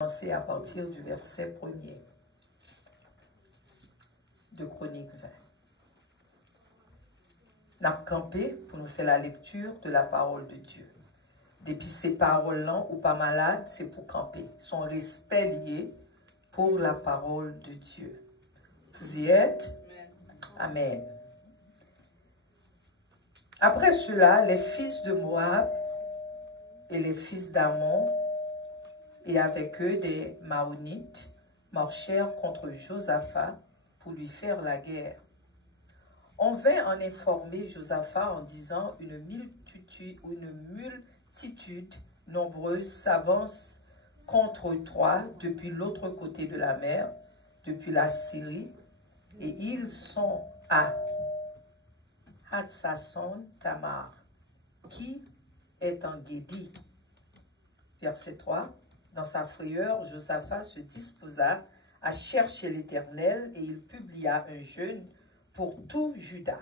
Commencer à partir du verset 1er de Chronique 20. N'a campé pour nous faire la lecture de la parole de Dieu. Depuis ces paroles-là, ou pas malade, c'est pour camper. Son respect lié pour la parole de Dieu. Vous y êtes? Amen. Après cela, les fils de Moab et les fils d'Ammon, et avec eux des Maonites, marchèrent contre Josaphat pour lui faire la guerre. On vint en informer Josaphat en disant une multitude nombreuse s'avance contre toi depuis l'autre côté de la mer, depuis la Syrie, et ils sont à Hatsasson Tamar, qui est en Guédi. Verset 3. Dans sa frayeur, Josaphat se disposa à chercher l'Éternel et il publia un jeûne pour tout Juda.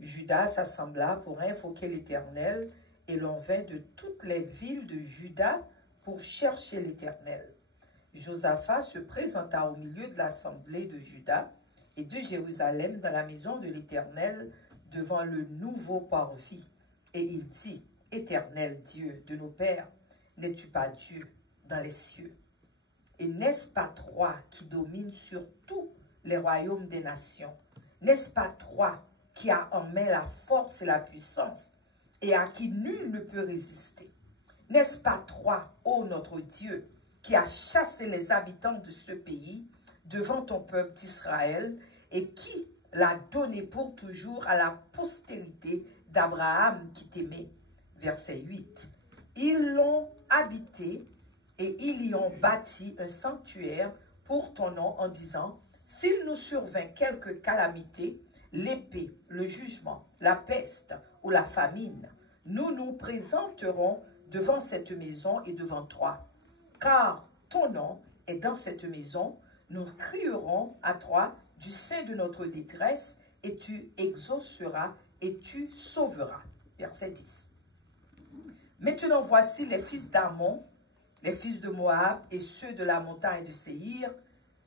Juda s'assembla pour invoquer l'Éternel et l'on vint de toutes les villes de Juda pour chercher l'Éternel. Josaphat se présenta au milieu de l'assemblée de Juda et de Jérusalem dans la maison de l'Éternel devant le nouveau parvis. Et il dit, Éternel Dieu de nos pères, n'es-tu pas Dieu dans les cieux? Et n'est-ce pas toi qui domines sur tous les royaumes des nations? N'est-ce pas toi qui as en main la force et la puissance et à qui nul ne peut résister? N'est-ce pas toi, ô notre Dieu, qui as chassé les habitants de ce pays devant ton peuple d'Israël et qui l'a donné pour toujours à la postérité d'Abraham qui t'aimait? Verset 8. Ils l'ont habité et ils y ont bâti un sanctuaire pour ton nom en disant, s'il nous survint quelque calamité, l'épée, le jugement, la peste ou la famine, nous nous présenterons devant cette maison et devant toi. Car ton nom est dans cette maison, nous crierons à toi du sein de notre détresse et tu exauceras et tu sauveras. Verset 10. Maintenant, voici les fils d'Ammon, les fils de Moab et ceux de la montagne de Séhir,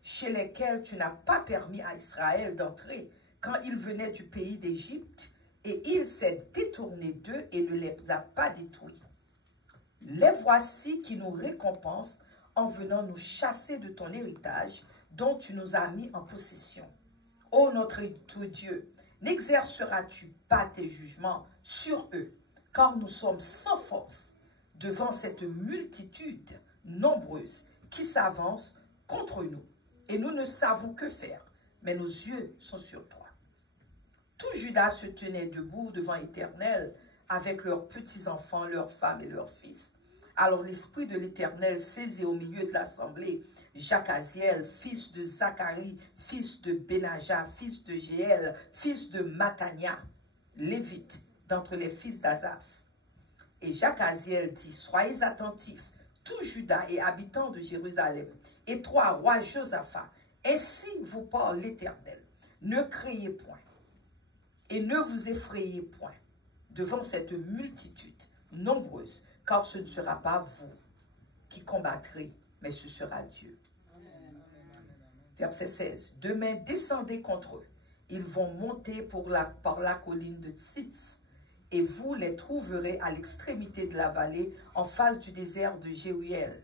chez lesquels tu n'as pas permis à Israël d'entrer quand il venait du pays d'Égypte, et il s'est détourné d'eux et ne les a pas détruits. Les voici qui nous récompensent en venant nous chasser de ton héritage dont tu nous as mis en possession. Ô notre Dieu, n'exerceras-tu pas tes jugements sur eux, car nous sommes sans force devant cette multitude nombreuse qui s'avance contre nous, et nous ne savons que faire, mais nos yeux sont sur toi. Tout Juda se tenait debout devant l'Éternel, avec leurs petits-enfants, leurs femmes et leurs fils. Alors l'Esprit de l'Éternel saisit au milieu de l'assemblée Jacaziel, fils de Zacharie, fils de Benaja, fils de Jéel, fils de Matania, lévite, d'entre les fils d'Azaph. Et Jacaziel dit, soyez attentifs, tout Juda et habitants de Jérusalem, et toi, roi Josaphat, ainsi vous parle l'Éternel, ne craignez point, et ne vous effrayez point devant cette multitude nombreuse, car ce ne sera pas vous qui combattrez, mais ce sera Dieu. Verset 16. Demain, descendez contre eux. Ils vont monter par la colline de Tzitz, et vous les trouverez à l'extrémité de la vallée, en face du désert de Jéruel.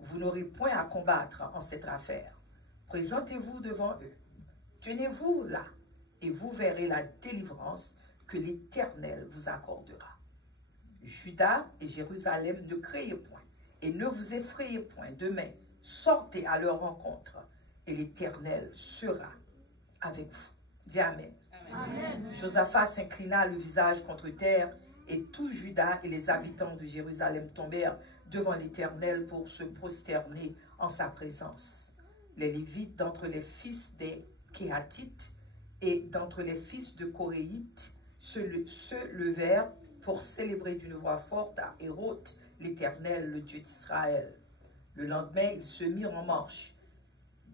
Vous n'aurez point à combattre en cette affaire. Présentez-vous devant eux. Tenez-vous là, et vous verrez la délivrance que l'Éternel vous accordera. Juda et Jérusalem, ne craignez point, et ne vous effrayez point. Demain, sortez à leur rencontre, et l'Éternel sera avec vous. Dis Amen. Amen. Josaphat s'inclina le visage contre terre, et tout Juda et les habitants de Jérusalem tombèrent devant l'Éternel pour se prosterner en sa présence. Les Lévites d'entre les fils des Kéhatites et d'entre les fils de Coréites se levèrent pour célébrer d'une voix forte à Héroth l'Éternel, le Dieu d'Israël. Le lendemain, ils se mirent en marche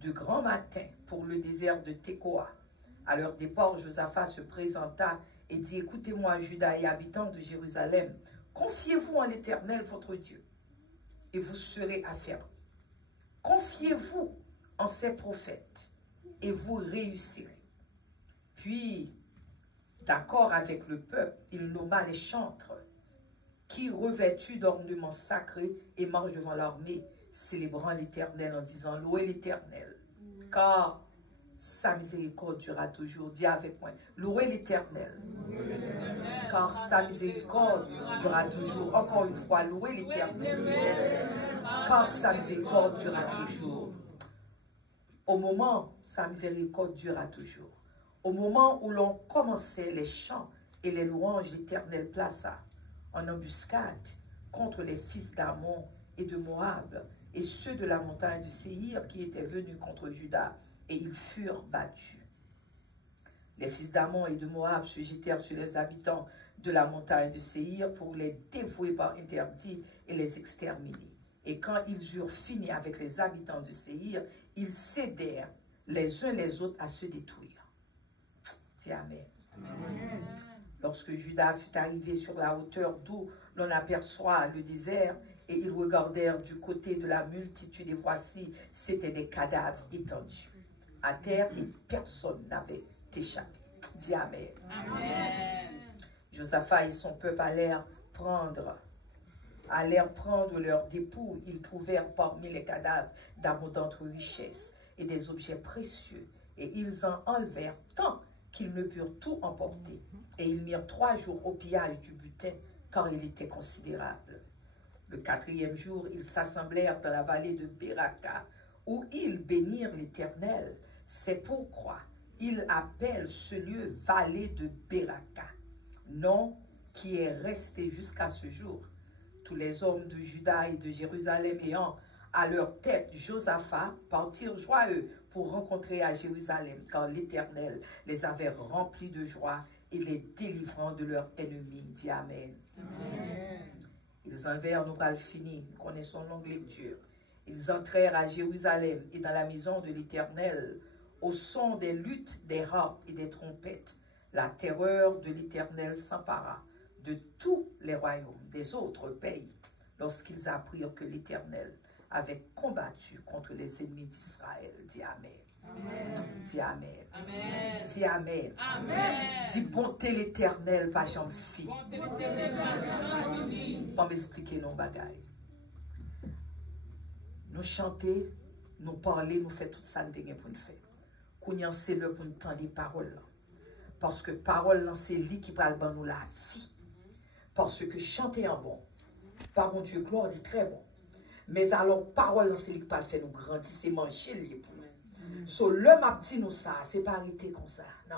de grand matin pour le désert de Tekoa. À leur départ, Josaphat se présenta et dit, écoutez-moi, Juda et habitants de Jérusalem, confiez-vous en l'Éternel, votre Dieu. et vous serez affermis. Confiez-vous en ces prophètes et vous réussirez. Puis, d'accord avec le peuple, il nomma les chantres qui, revêtus d'ornements sacrés, et marchent devant l'armée, célébrant l'Éternel en disant « Louez l'Éternel, car sa miséricorde durera toujours. » Dis avec moi « Louez l'Éternel, car sa miséricorde durera toujours. » Encore une fois, « Louez l'Éternel, car sa miséricorde durera toujours. » Au moment, sa miséricorde durera toujours. Au moment où l'on commençait les chants et les louanges, l'Éternel plaça en embuscade contre les fils d'Ammon et de Moab et ceux de la montagne du Séhir qui étaient venus contre Juda, et ils furent battus. Les fils d'Ammon et de Moab se jetèrent sur les habitants de la montagne du Séhir pour les dévouer par interdit et les exterminer. Et quand ils eurent fini avec les habitants de Séhir, ils cédèrent les uns les autres à se détruire. Dis Amen. Amen. Lorsque Juda fut arrivé sur la hauteur d'où l'on aperçoit le désert, et ils regardèrent du côté de la multitude, et voici, c'étaient des cadavres étendus à terre, et personne n'avait échappé. Dis Amen. Amen. Josaphat et son peuple allèrent prendre leurs dépouilles. Ils trouvèrent parmi les cadavres d'abondantes richesses et des objets précieux, et ils en enlevèrent tant qu'ils ne purent tout emporter. Et ils mirent 3 jours au pillage du butin, car il était considérable. Le 4e jour, ils s'assemblèrent dans la vallée de Beraka, où ils bénirent l'Éternel. C'est pourquoi ils appellent ce lieu vallée de Beraka, nom qui est resté jusqu'à ce jour. Tous les hommes de Juda et de Jérusalem ayant à leur tête Josaphat partirent joyeux pour rencontrer à Jérusalem, car l'Éternel les avait remplis de joie et les délivrant de leurs ennemis. Dis Amen. Amen. Ils enlevèrent, nous allons finir, nous connaissons longue lecture. Ils entrèrent à Jérusalem et dans la maison de l'Éternel, au son des luttes, des harpes et des trompettes. La terreur de l'Éternel s'empara de tous les royaumes des autres pays, lorsqu'ils apprirent que l'Éternel avait combattu contre les ennemis d'Israël. Dis Amen. Amen. Dis Amen. Amen. Dis Amen. Amen. Dis bonté l'Éternel, pas j'en fini. Bonté l'Éternel, pas j'en fini. Pour m'expliquer nos bagailles. Nous chanter, nous parler, nous faire tout ça pour nous faire. Qu'on c'est le pour nous tendre des paroles. Parce que parole, c'est lui qui parle dans nous la vie. Parce que chanter en bon, par mon Dieu, gloire dit très bon. Mais alors, parole, c'est lui qui parle faire nous grandir, c'est manger les pour nous. So, l'homme a dit nous ça, c'est pas arrêter comme ça, non.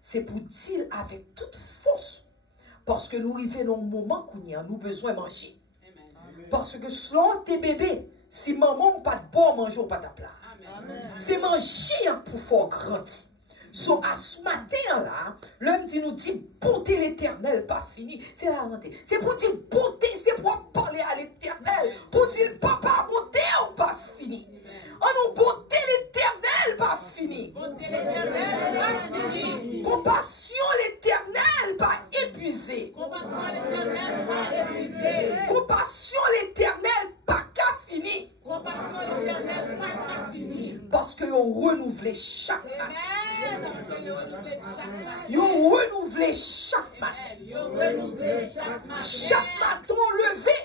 C'est pour dire avec toute force. Parce que nous arrivons dans un moment où nous avons besoin de manger. Amen. Parce que selon tes bébés, si maman n'a pas de bon manger, ou pas de plat. C'est manger pour faire grandir. So, à ce matin-là, l'homme dit nous dit bonté l'Éternel, pas fini. C'est la bonté. C'est pour dire bonté, c'est pour parler à l'Éternel. Pour dire papa, bonté ou pas fini. Oh non, bonté l'Éternel, pas fini. Bonté l'Éternel, pas fini. Compassion l'Éternel, pas épuisé. Compassion l'Éternel, pas épuisé. Compassion l'Éternel, pas qu'à fini. Compassion l'Éternel, pas qu'à fini. Parce que on renouvelle chaque matin. Ils ont renouvelé chaque matin. Chaque matin levé,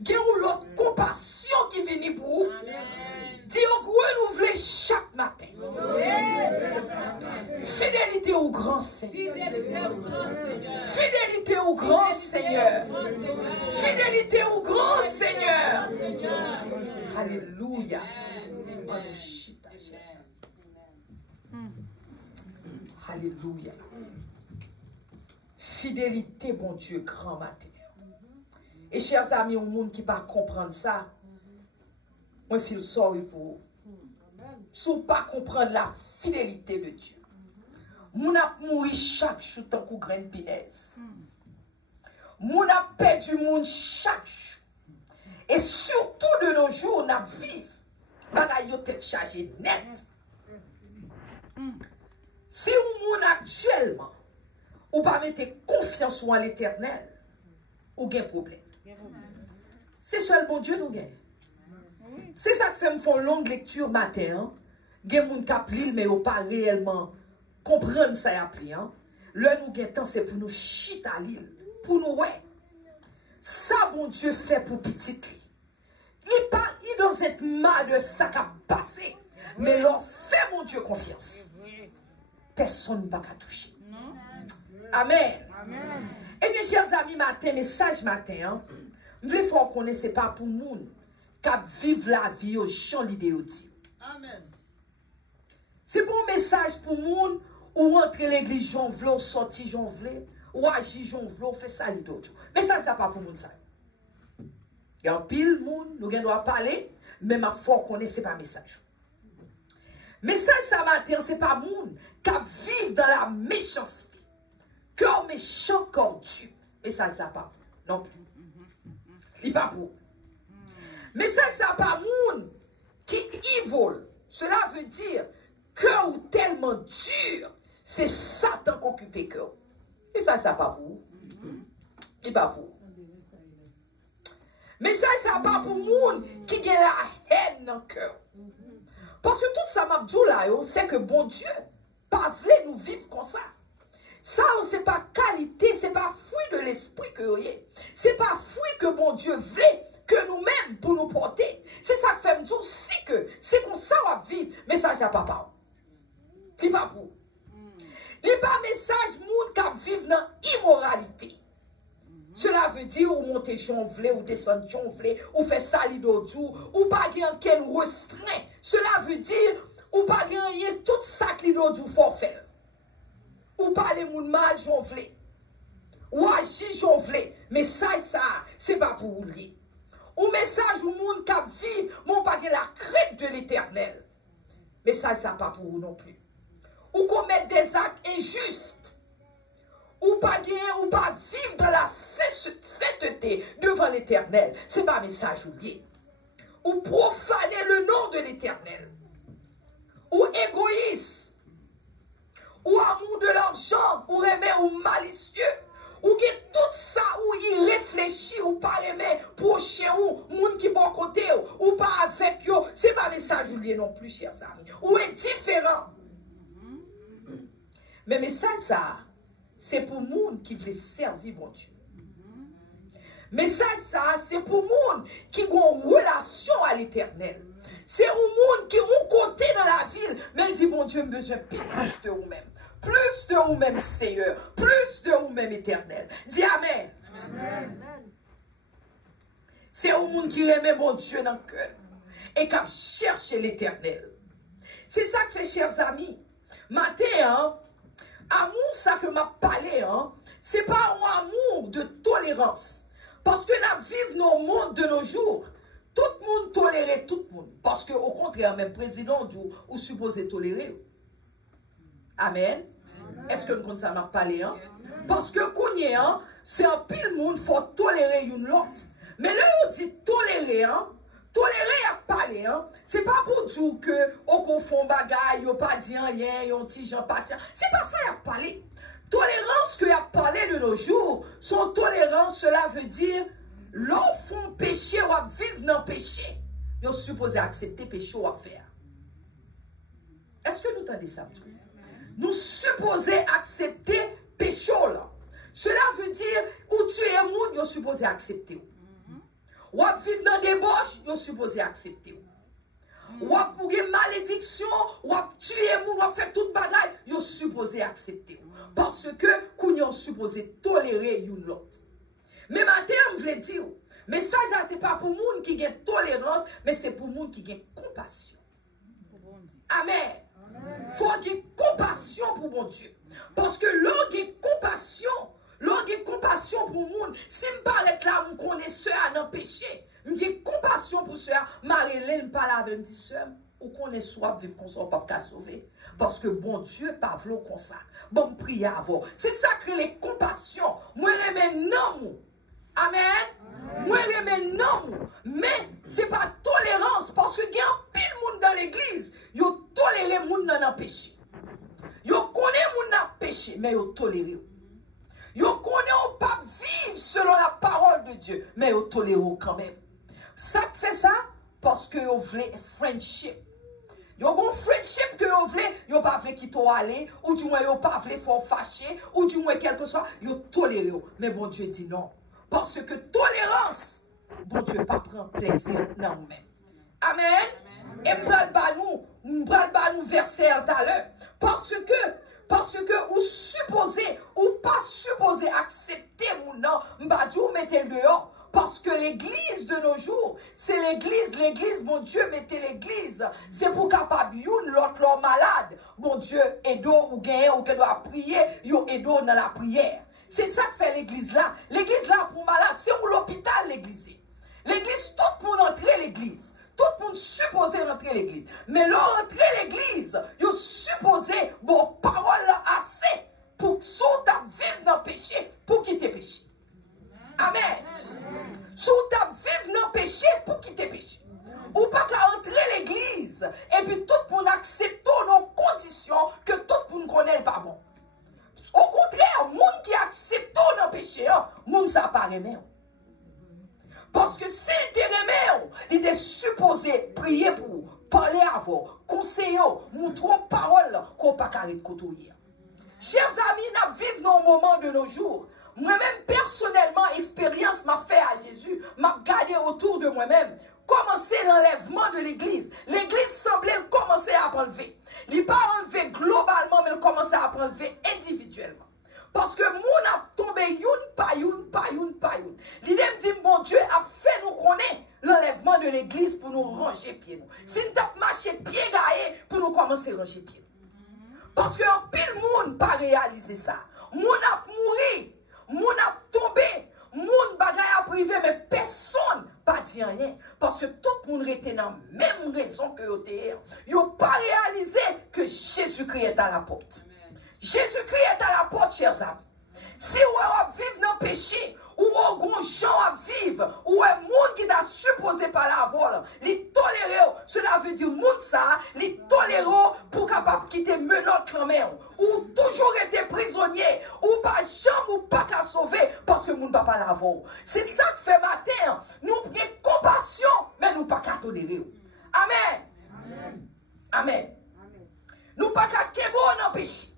il y a l'autre compassion qui vient pour vous. Dis renouvelé chaque matin. Fidélité au grand Seigneur. Fidélité au grand Seigneur. Fidélité au grand Seigneur. Alléluia. Alléluia. Fidélité, bon Dieu, grand matin. Et chers amis, au monde qui ne va pas comprendre ça, moi, je feel sorry pour vous. Si vous ne pas comprendre la fidélité de Dieu, vous n'avez mouru chaque jour tant que grain de pinaise. Vous n'avez perdu le monde chaque jour. Et surtout de nos jours, nous vivons. Bagaille yo tête chargée net. Si vous actuellement, ou pas mettez confiance en l'Éternel, ou gain problème. c'est seul bon Dieu nous gagne. C'est ça que fait me font longue lecture matin. Gen moun kap lil mais ou pas réellement comprendre ça y a pris. Le nous gen temps c'est pour nous chita l'île, pour nous ouais. Ça bon Dieu fait pour petit li. Il pas dans cette main de ça qui a passé. Mais leur fait mon Dieu confiance. Personne ne va toucher. Amen. Et bien, chers amis, matin, message matin, je veux faire qu'on ne sait pas pour nous qui vivent la vie au champ l'idée. Amen. C'est bon message pour nous ou entrer l'église, j'en veux, ou sortir, j'en veux, ou agir, j'en veux, ou faire ça, l'idée. Mais ça, c'est pas pour nous ça. Il y a un pile monde, nous devons parler, mais ma foi qu'on ne sait pas message. Message ça matin, c'est pas monde qui vivent dans la méchanceté. Cœur méchant comme Dieu. Message ça pas non plus. Il pas pour. Message ça pas monde qui evil. Cela veut dire cœur ou tellement dur, c'est Satan qui occupe cœur. Message ça pas pour. Il pas pour. Message ça pas pour monde qui a la haine dans le cœur. Parce que tout ça m'a dit là, c'est que bon Dieu, pas voulait nous vivre comme ça. Ça, c'est pas qualité, c'est pas fruit de l'esprit que vous avez. C'est pas fruit que bon Dieu voulait que nous-mêmes pour nous porter. C'est ça que fait me dire si que c'est comme ça on va vivre. Message à papa. Il pas pour. Il pas message monde qui vivent dans l'immoralité. Cela veut dire ou monter jonvler, ou descendre jonvler, ou faire salir d'autres, ou pas gagner restreint. Cela veut dire ou pas gagner tout ça que d'autres faut faire. Ou parler moun mal jonvler. Ou agir jonvler. Mais ça, c'est pas pour vous. Ou message ou moun qui vivent, mon pas la crainte de l'éternel. Mais ça, pas pour vous non plus. Ou commettre des actes injustes. Ou pas vivre dans la sainteté devant l'éternel. Ce n'est pas un message oublié. Ou profaner le nom de l'éternel. Ou égoïste. Ou amour de l'argent. Ou aimer ou malicieux. Ou qui tout ça, ou il réfléchit, ou pas aimer prochain ou moun qui bon côté, ou pas avec yo. Ce n'est pas un message oublié non plus, chers amis. Ou indifférent. Mais message ça. C'est pour les gens qui veulent servir mon Dieu. Mais ça, c'est pour les gens qui ont une relation à l'éternel. C'est pour les gens qui ont côté dans la ville, mais ils disent, mon Dieu, besoin plus de vous-même. Plus de vous-même, Seigneur. Plus de vous-même, éternel. Dis Amen. Amen. C'est pour les gens qui aiment mon Dieu dans le cœur et qui cherchent l'éternel. C'est ça que fait, chers amis. Matin, amour, ça que m'a parlé, c'est pas un amour de tolérance. Parce que nous vivons dans le monde de nos jours. Tout le monde tolère tout le monde. Parce que au contraire, même président, ou supposé tolérer. Amen. Est-ce que nous comptons ça m'a parlé, Parce que c'est un pile monde, il faut tolérer une l'autre. Mais là, on dit tolérer, tolérer à parler, c'est pas pour dire que on confond bagaille, on pas dit rien, on petit gens patient. C'est pas ça à parler. Tolérance que a parlé de nos jours, son tolérance, cela veut dire l'enfant péché ou à vivre dans le péché. Ils sont supposés accepter péché ou à faire. Est-ce que nous entendez ça? Nous supposés accepter péché là. Cela veut dire où tu es monde, ils sont supposés accepter. Ou à vivre dans des débauche, ils sont supposés accepter. Ou à pour une malédiction, ou à tuer, ou à faire toute bagaille, ils sont supposés accepter. Parce que nous sommes supposés tolérer une l'autre. Mais maintenant, je veux dire, mais ça, ce n'est pas pour les gens qui ont tolérance, mais c'est pour les gens qui ont compassion. Amen. Il faut avoir compassion pour mon Dieu. Parce que l'on a compassion pour le monde. Si je parle là, je connais ceux à un péché. J'ai compassion pour ceux à Marie-Hélène, pas la même sœur. Ou qu'on est soit vivre comme ça, on ne peut pas sauver. Parce que bon Dieu, pas vlo comme ça. Bon, prier avant. C'est ça que les compassions. Moi, je non. Amen. Moi, je non. Mais ce n'est pas tolérance. Parce que il y a un pile monde dans l'église. Ils tolèrent les gens dans le péché. Ils connaissent les gens dans le péché, mais ils tolèrent. Ils connaissent pas vivre selon la parole de Dieu, mais ils tolèrent quand même. Ça fait ça parce que vous voulez friendship. Yo bon friendship que vous voulez, yo pas voulu quitter aller, ou du moins yo pas voulu faire fâcher, ou du moins quelque soit, yo toléré. Mais bon Dieu dit non. Parce que tolérance, bon Dieu pas prend plaisir dans nous-mêmes. Amen. Et m'bral nous verset tout à l'heure. Parce que ou supposez, ou pas supposé accepter mon nom, m'badou mettez le dehors. Parce que l'église de nos jours, c'est l'église, mon Dieu, mettez l'église. C'est pour capable l'autre malade. Mon Dieu, aide ou gagne ou que doit prier, yo aide dans la prière. C'est ça que fait l'église là. L'église là pour malade, c'est pour l'hôpital l'église. L'église, tout le monde entrer l'église. Tout le monde supposé rentrer l'église. Mais là, rentrer l'église, yo supposé, bon, parole assez pour que sous ta vivre dans le péché, pour quitter le péché. Amen. Sous ta vivre dans le péché, pour quitter le péché. Ou pas qu'à entrer l'église, et puis tout le monde accepte nos conditions que tout le monde connaît pas bon. Au contraire, les gens qui acceptent dans le péché, les gens ça pas remet. Parce que s'il te remet, il est supposé prier pour vous, parler à vous, conseiller, montrer parole qu'on ne peut pas de côtoyer. Chers amis, nous vivons dans un moment de nos jours. Moi-même, personnellement, expérience m'a fait à Jésus, m'a gardé autour de moi-même. Commencer l'enlèvement de l'église. L'église semblait commencer à enlever. Il n'est pas enlevé globalement, mais il commençait à enlever individuellement. Parce que moun a tombé youn pa youn. L'idée me dit, mon Dieu a fait nous connaître l'enlèvement de l'église pour nous ranger pieds. Si nous avons marché pied gaillé pour nous commencer à ranger pieds. Parce que en pile moun pas réalisé ça. Moun a mouru, moun a tombé, moun bagay a privé, mais personne pas dit rien. Parce que tout le monde était dans la même raison que vous avez. Ils n'ont pas réalisé que Jésus-Christ est à la porte. Jésus-Christ est à la porte, chers amis. Si vous vivez dans le péché, ou vous avez gens à vivre, ou un monde qui est supposé par la vol, les tolérer, cela veut dire monde ça, les tolérer pour capable quitter menottes la main, ou toujours été prisonnier, ou pas jamais ou pas qu'à sauver, parce que monde ne peut pas la vol. C'est ça que fait matin, nous prenons compassion, mais nous pas qu'à tolérer. Amen. Amen. Amen. Nous pas qu'à kébo dans le péché.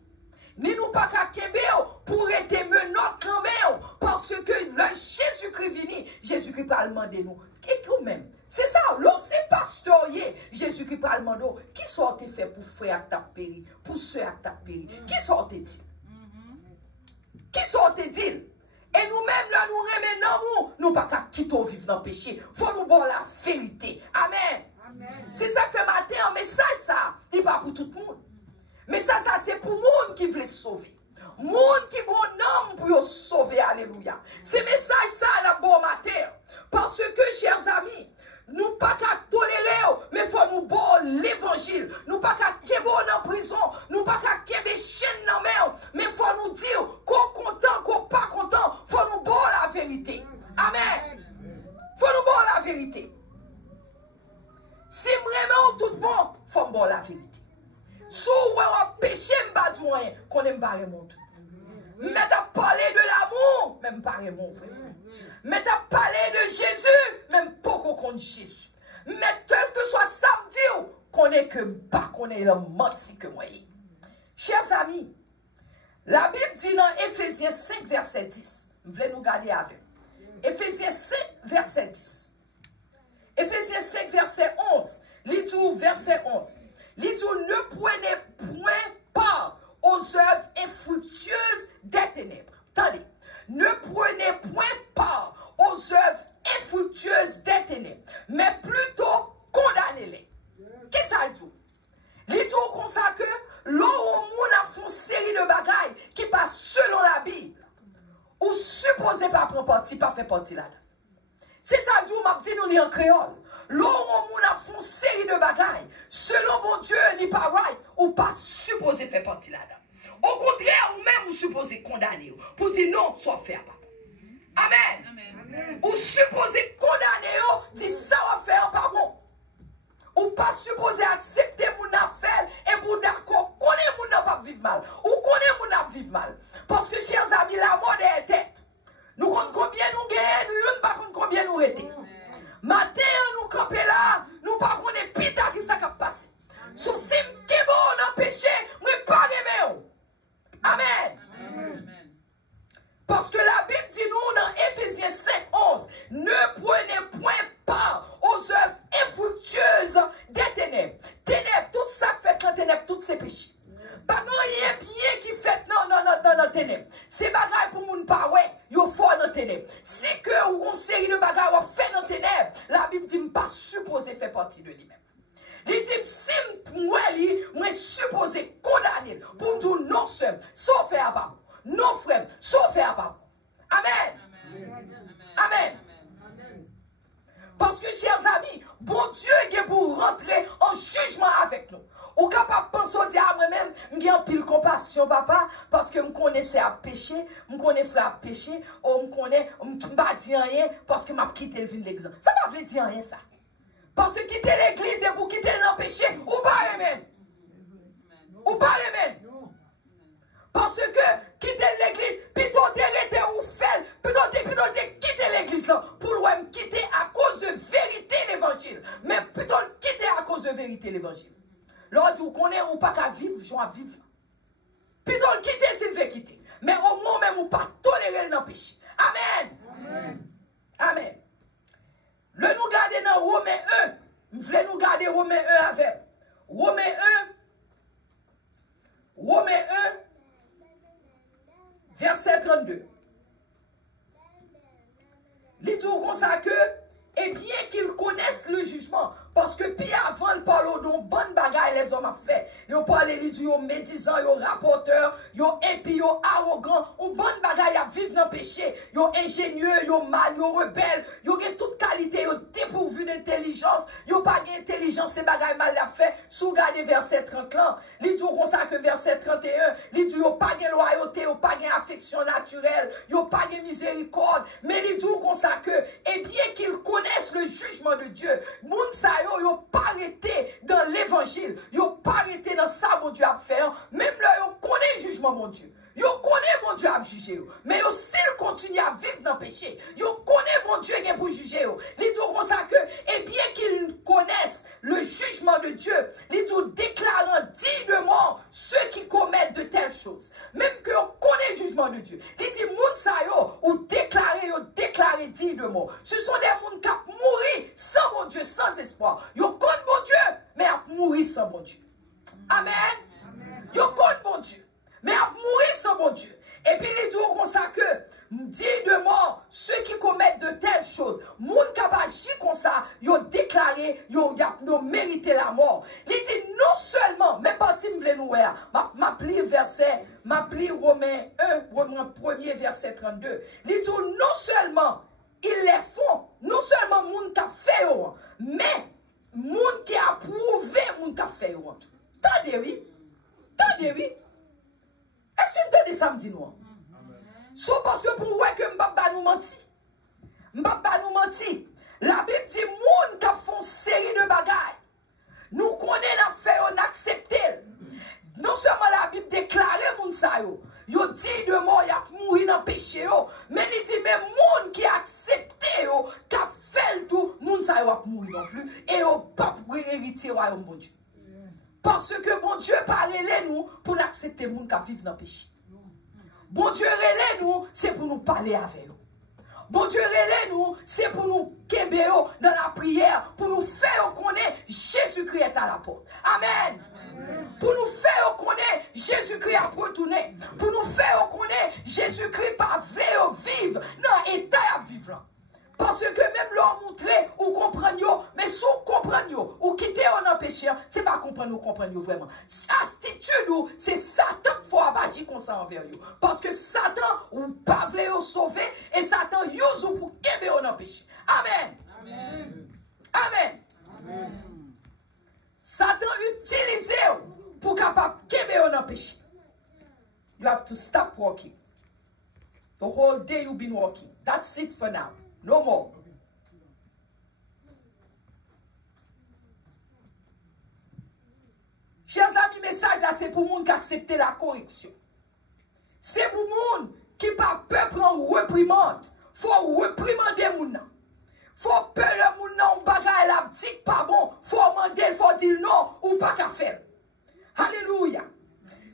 Ni nous pas qu'à kébéo pour être menottes la main, parce que le Jésus-Christ vini, Jésus-Christ parle de nous. Et tout même. C'est ça, l'autre c'est pastorier. Jésus-Christ parle de nous. Qui sortait fait pour frère à ta péri, pour soeur à ta péri? Qui sortait dit? Qui sortait dit? Et nous-mêmes là, nous remenons nous pas qu'à quitter vivre dans le péché. Faut nous voir la vérité. Amen. C'est ça que fait matin, un message ça. Il pas pour tout le monde. Mais ça c'est pour les gens qui veulent sauver. Les gens qui ont un homme pour sauver. Alléluia. C'est message ça la bon matin. Parce que, chers amis, nous pas qu'à tolérer, mais il faut nous boire l'évangile. Nous pas qu'à kébo en prison. Nous pas qu'à kéber chaîne dans mer. Mais il faut nous dire qu'on content, qu'on pas content. Il faut nous boire la vérité. Amen. Il faut nous boire la vérité. Si vraiment tout bon, il faut nous boire la vérité. Si on a péché, qu'on aime pas le monde. Mais t'as parlé de l'amour, même pas mon frère. Mais t'as parlé de Jésus, même pas qu'on compte Jésus. Mais tel que soit samedi, qu'on est que pas qu'on est le menti que moi. Chers amis, la Bible dit dans Éphésiens 5, verset 10. Vous voulez nous garder avec. Éphésiens 5, verset 10. Éphésiens 5, verset 11. Lisez verset 11. Il dit, ne prenez point part aux œuvres infructueuses des ténèbres. Attendez. Ne prenez point part aux œuvres infructueuses des ténèbres, mais plutôt condamnez-les. Qui ça dit? Il dit comme ça que l'on a fait une série de bagailles qui passent selon la Bible, ou supposé pas prendre parti, pas faire partie là-dedans. C'est ça dit, m'a dit nous en créole. L'on a fait une série de bagailles. Selon mon Dieu, il n'est pas right ou pas supposé faire partie là-dedans. Au contraire, ou même vous supposez condamner. Pour dire non, soit fait pas. Amen. Amen. Ou supposez condamner, dire ça va faire pas bon. Ou pas supposé accepter mon affaire et pour d'accord, connaît mon n'a pas vivre mal. Ou connaît mon n'a vivre mal. Parce que, chers amis, la mode est tête. Nous comptons combien nous gagnons, nous ne pas combien nous étions. Matin, nous camper là, nous pas connaître pita qui ça qui passe. So si m'kebo dans péché, moi pas aimer. Amen. Amen. Parce que la Bible dit nous dans Éphésiens 5:11, ne prenez point part aux œuvres infructueuses des ténèbres. Ténèbres, tout ça fait dans ténèbres, tous ces péchés. Pas rien bien qui fait dans ténèbres. C'est bagaille pour moun pas ouais, yo fort dans ténèbres. Si que ou une série de bagaille ou fait dans ténèbres, la Bible dit pas supposé faire partie de lui-même. Il dit si moi supposé condamner pour me dire non seul, sauf faire pas. Non frère, sauf faire pas. Amen. Amen. Amen. Parce que chers amis, bon Dieu est pour rentrer en jugement avec nous. Ou capable de penser à moi-même, j'ai un pile compassion, papa, parce que je connaissais à pécher, je connais frère à pécher, ou je connais, je ne pas dire rien, parce que je quitté le vin de l'église. Ça ne veut dire rien, ça. Parce que quitter l'église et pour quitter le péché, ou pas amen. Ou pas amen. Parce que quitter l'église, plutôt t'arrêter ou faire, plutôt quitter l'église pour le quitter à cause de vérité l'évangile. Mais plutôt quitter à cause de vérité l'évangile. Lorsque vous connaissez ou pas qu'à vivre, je vais vivre. Plutôt le quitter s'il veut quitter. Mais au moins même ou pas tolérer le péché. Amen. Amen. Amen. Le nous garder dans Romains 1. Nous voulons nous garder Romains 1 avec. Romains 1, verset 32. Il dit comme ça que, et bien qu'ils connaissent le jugement, parce que puis avant, il parle de bonnes bagailles les hommes ont fait. Ils parlent de médisants, ils rapporteurs, ils impie, ils arrogants, ou bonnes bagailles à vivre dans le péché. Ils ingénieux, ils mal, ils rebelles, ils ont toute qualité, ils dépourvus d'intelligence, ils n'ont pas d'intelligence, ces bagailles mal à fait. Sous regardez verset 30 là, il dit comme ça que verset 31, il dit ils n'ont pas de loyauté, ils n'ont pas d'affection naturelle, ils n'ont pas de miséricorde, mais il dit comme ça que, et bien qu'ils connaissent le jugement de Dieu, moun sa yo n'ont pas arrêté dans l'évangile, ils n'ont pas arrêté dans ça, mon Dieu a fait, même là, ils connaissent le jugement, mon Dieu. Ils connaissent mon Dieu à juger, mais ils still continuent à vivre dans le péché. Ils connaissent mon Dieu qui est pour juger. Ils disent comme ça que, et bien qu'ils connaissent le jugement de Dieu, ils disent déclarant dignement ceux qui commettent de telles choses. Même que on connaît le jugement de Dieu. Ils disent, moun sa yo, ou déclaré dignement. Ce sont des moun qui ont mouru sans mon Dieu, sans espoir. Ils connaissent mon Dieu, mais ont mouru sans mon Dieu. Amen. Ils connaissent mon Dieu, mais à mourir sans mon Dieu. Et puis il dit comme ça que, dit de mort, ceux qui commettent de telles choses, moun qui agit comme ça, ils ont déclaré, ils ont mérité la mort. Il dit non seulement, mais parti me nous m'appli verset, m'appli Romains 1er verset 32. Il dit non seulement, ils les font, non seulement moun qui a fait, mais moun qui a prouvé moun qui a fait. Tendez oui, tendez oui. Est-ce que vous entendez ça me dit non? Sauf parce que pour voir que Mbaba nous menti. Mbaba nous menti. La Bible dit, moun qui font série de bagailles. Nous connaissons l'affaire, on accepte. Non seulement la Bible déclare moun sa yo. Yo dit de mort, y a mouru dans le péché yo. Mais il dit, mais moun qui accepte yo, qui a fait tout, moun sa yo a mouru non plus. Et yo pas pour hériter royaume bon Dieu. Parce que bon Dieu parle nous pour accepter les gens qui vivent dans le péché. Bon Dieu relève nous, c'est pour nous parler avec eux. Bon Dieu relève nous, c'est pour nous québer dans la prière, pour nous faire connaître Jésus-Christ est à la porte. Amen. Amen. Pour nous faire connaître Jésus-Christ a retourné. Pour nous faire connaître Jésus-Christ pas vivre dans l'état à vivre. Parce que même leur montrer ou comprendre, mais si vous comprenez, ou quitter en péché, c'est pas comprendre ou comprendre vraiment. Attitude, c'est Satan qui faut agir comme ça envers vous. Parce que Satan, ou pas voulez vous sauver, et Satan use vous pour qu'aimer en péché. Amen. Amen. Amen. Amen. Satan utilise vous pour capable qu'aimer en péché. You have to stop walking. The whole day you've been walking. That's it for now. No more. Chers amis, message là, c'est pour les gens qui acceptent la correction. C'est pour les gens qui pas peur prendre reprimande. Il faut reprimander les gens. Faut peur le moun non, bagay la dit pas bon. Faut demander, faut dire non, ou pas qu'à faire. Alléluia.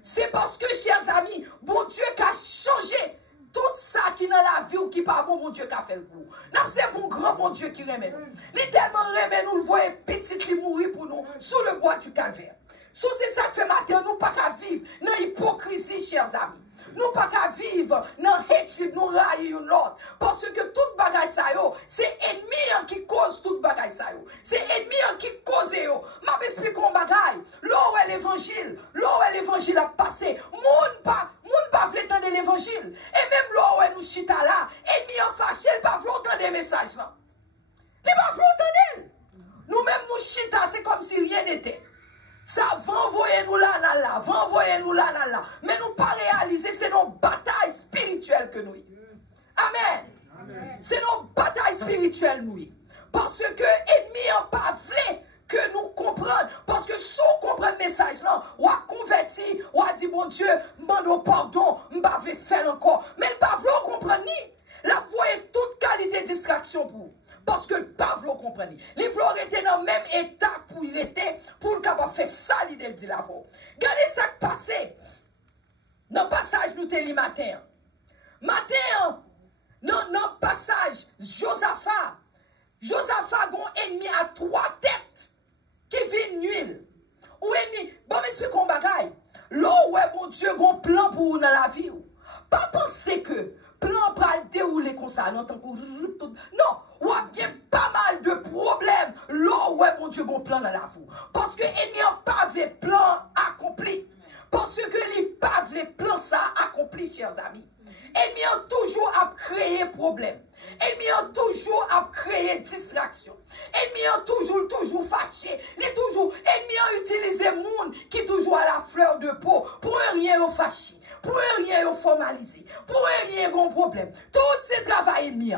C'est parce que, chers amis, bon Dieu qui a changé tout ça qui dans la vie ou qui pas bon, bon Dieu qui a fait pour nous. Nous avons un grand bon Dieu qui remet nous. Il est tellement remet nous, le voyons petit, il mourir pour nous, sur le bois du calvaire. So, c'est ça que fait matin, nous pas qu'à vivre dans l'hypocrisie, chers amis. Nous pas qu'à vivre dans hatred, nous railler une autre. Parce que toute bagaille ça yo, c'est ennemi qui cause toute bagaille ça yo. C'est ennemi qui cause yo. M'a expliqué un bagaille. Là où est l'évangile a passé, moun pas vle tendre l'évangile. Et même là où est nous chita là, ennemi en fâché, il pas vle entendre des messages là. Il pas vle entendre. Nous-mêmes nous chita, c'est comme si rien n'était. Ça va envoyer nous là, va envoyer nous là, mais nous pas réaliser, c'est nos batailles spirituelles que nous. Amen. Amen. C'est nos batailles spirituelles nous. Parce que ennemi n'a pas voulu que nous comprenions. Parce que si on comprend le message là, on a converti, on a dit mon Dieu, demande pardon, on ne va pas faire encore. Mais il pas voulu comprendre ni. La voyez toute qualité de distraction pour vous. Parce que le pavlo comprenez. Les fleurs étaient dans le même état pour il était, pour le capable faire ça, il dit la voix. Regardez ça qui passé. Dans le passage, nous t'es matin. Matin, dans le passage, Josaphat a un ennemi à 3 têtes qui vient nuire. Ou ennemi, bon, monsieur, qu'on bagaille. Là où est mon Dieu, un plan pour vous dans la vie. Pas penser que plan pour le dérouler comme ça. Non, ou a bien pas mal de problèmes. Là où est mon Dieu, un plan dans la vie. Parce que ennemi n'a pas de plan accompli. Parce que les pas de plan ça accompli, chers amis. Ennemi a toujours à créer problème. Ennemi a toujours à créer distraction. Ennemi a toujours fâché. Ennemi a utilisé monde qui toujours à la fleur de peau. Pour rien au fâché. Pour rien au formalisé. Pour rien au problème. Tout ce travail ennemi.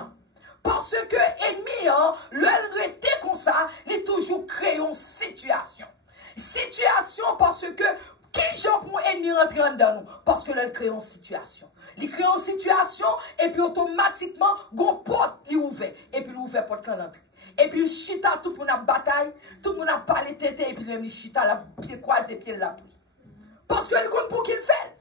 Parce que ennemi, le rete comme ça, il toujours créé une situation. Situation parce que qui j'en pour ennemi rentrer dans nous? Parce que le crée une situation. Il crée une situation et puis automatiquement, gon porte est ouvert. Et puis l'ouvert porte l'entrée. Et puis chita tout le monde a bataille, tout le monde a parlé tête et puis le chita la pied croisé pied la pluie. Parce que le compte pour qu'il fait.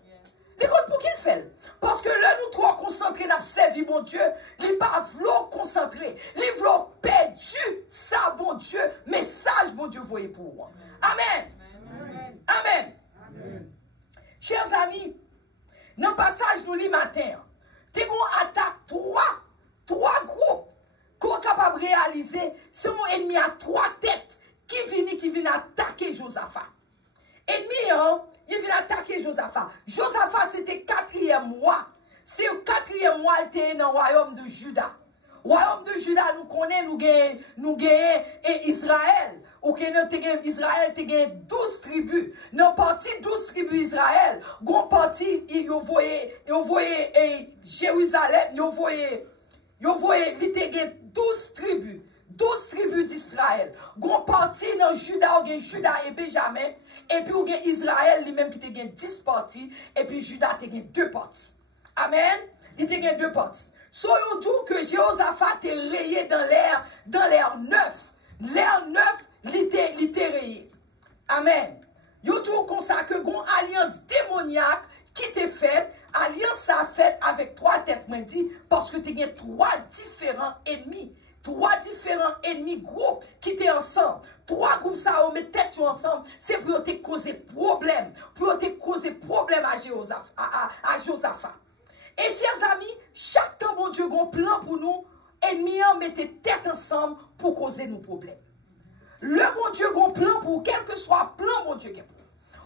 Les compte pour qu'il fait. Parce que là nous trois concentrés n'a servi mon Dieu, les pas vlo concentré, les vlo perdu ça bon Dieu, message mon Dieu voyez pour moi. Amen. Amen. Amen. Amen. Chers amis, dans le passage nous lit matin, tu as attaque trois groupes qu'on est capable de réaliser, c'est mon ennemi à 3 têtes qui vient attaquer Josaphat. Ennemi, il vient attaquer Josaphat. Josaphat, c'était 4e mois. C'est le 4e mois, il était dans le royaume de Juda. Le royaume de Juda, nous connaissons, nous gagnons Israël. Israël a 12 tribus. Dans la partie 12 tribus Israël, dans la partie, il voyait Jérusalem, il voyait, il a 12 tribus. 12 tribus d'Israël. Gon parti dans Juda, ou Juda et Benjamin. Et puis ou Israël lui-même qui te gen 10 parties. Et puis Juda te gen 2 parties. Amen. Il te gen 2 parties. Soyons tout que Jéhoshaphat est rayé dans l'air 9. L'air 9, il était rayé. Amen. Yo tout comme ça que gon alliance démoniaque qui te faite. Alliance a fait avec 3 têtes, moi dit, parce que tu as 3 différents ennemis. 3 différents ennemis groupes qui étaient ensemble. 3 groupes ça, on met tête ensemble. C'est pour te causer problème. Pour te causer problème à Josaphat. Et chers amis, chaque temps, bon Dieu, un plan pour nous. Ennemis mettez tête ensemble pour causer nos problèmes. Le bon Dieu, un plan pour quel que soit plan, bon Dieu,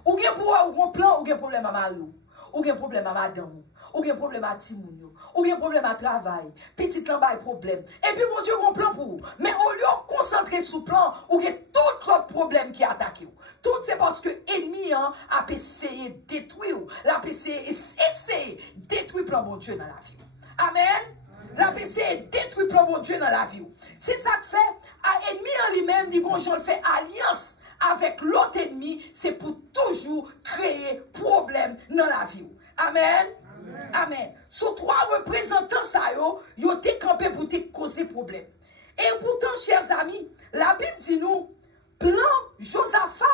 ou bien pour un plan, ou bien problème à Mario, ou bien problème à madame, ou bien problème à Timounio, ou bien problème à travail, petit lamba problème. Et puis mon Dieu, un plan pour vous. Mais au lieu de concentrer sur le plan, ou bien tout l'autre problème qui attaque vous. Tout c'est parce que l'ennemi a essayé de détruire, l'a essayé de détruire plan mon Dieu dans la vie. Amen. La essayé de détruire plan mon Dieu dans la vie. C'est ça que fait, à l'ennemi en lui-même, dit bon, je fait alliance avec l'autre ennemi, c'est pour toujours créer problème dans la vie. Amen. Amen. Sur 3 représentants, ça, yo te campé pour te causer problème. Et pourtant, chers amis, la Bible dit nous, plan Josaphat,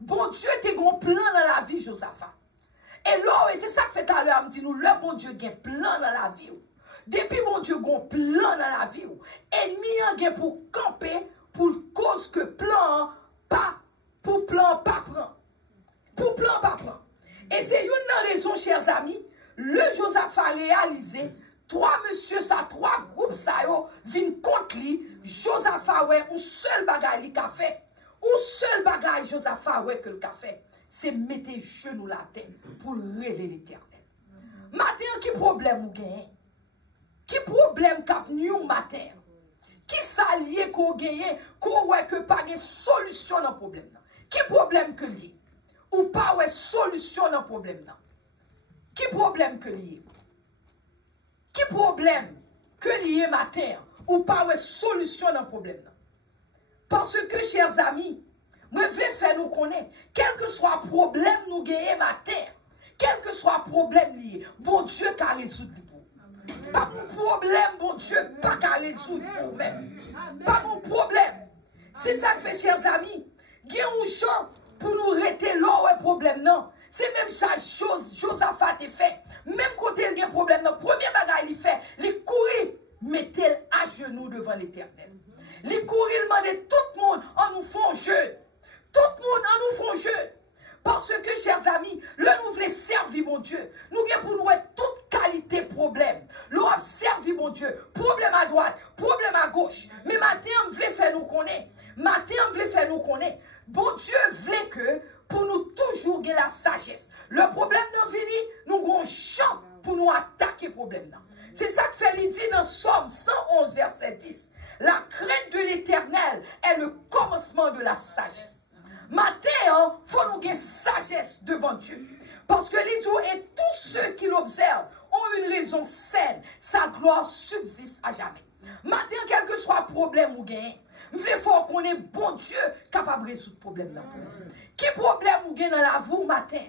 bon Dieu était un plan dans la vie Josaphat. Et là, c'est ça que fait à l'heure, me dit nous, le bon Dieu a un plan dans la vie. Depuis bon Dieu a un plan dans la vie. Ennemi a pour camper, pour cause que plan pas, pour plan pas prend. Pour plan pas prend. Et c'est une raison, chers amis, le Josaphat réalisé, trois monsieur, ça, trois groupes, ça, viennent contre lui, Josaphat, ouais, un seul bagage, il a fait. Un seul bagage, Josaphat, ouais, que le fait, c'est mettre genoux la tête pour relever l'éternel. Matin, qui problème vous gagnez? Qui problème cap nous matin? Qui s'allie qu'on gagne, qu'on ouais que pas de solution dans le problème? Qui problème que lié? Ou pas ouais solution dans le problème? Qui problème que lié? Qui problème que lié matin? Ou pas ouais solution dans le problème? Parce que, chers amis, moi, je veux faire nous connaître, quel que soit le problème nous gagnons matin, quel que soit le problème lié, bon Dieu qu'a résoudre pour. Pas mon problème, bon Dieu, pas qu'à résoudre pour même. Pas mon problème. C'est ça que fait, chers amis. Il y a un champ pour nous arrêter là où est problème, non. C'est même ça, Josaphat a fait. Même quand il y a un problème, le premier bagage il fait, il courir, mettez à genoux devant l'éternel. Les courir, demander tout le monde en nous font jeu. Tout le monde en nous font jeu. Parce que, chers amis, le nous voulons servir mon Dieu. Nous avons pour nous toute qualité problème. Nous avons servi mon Dieu. Problème à droite, problème à gauche. Mais maintenant, on voulait faire nous connaître. Maintenant, on voulait faire nous connaître. Bon Dieu voulait que pour nous toujours gagner la sagesse. Le problème nous vient, nous avons un champ pour nous attaquer le problème. C'est ça que fait l'idée dans Somme 111, verset 10. La crainte de l'Éternel est le commencement de la sagesse. Matin, il faut nous gagner sagesse devant Dieu. Parce que l'Idiot et tous ceux qui l'observent ont une raison saine. Sa gloire subsiste à jamais. Matin, quel que soit le problème ou gain, il faut qu'on ait bon Dieu capable de résoudre le problème. Quel problème ou gain dans la vie matin?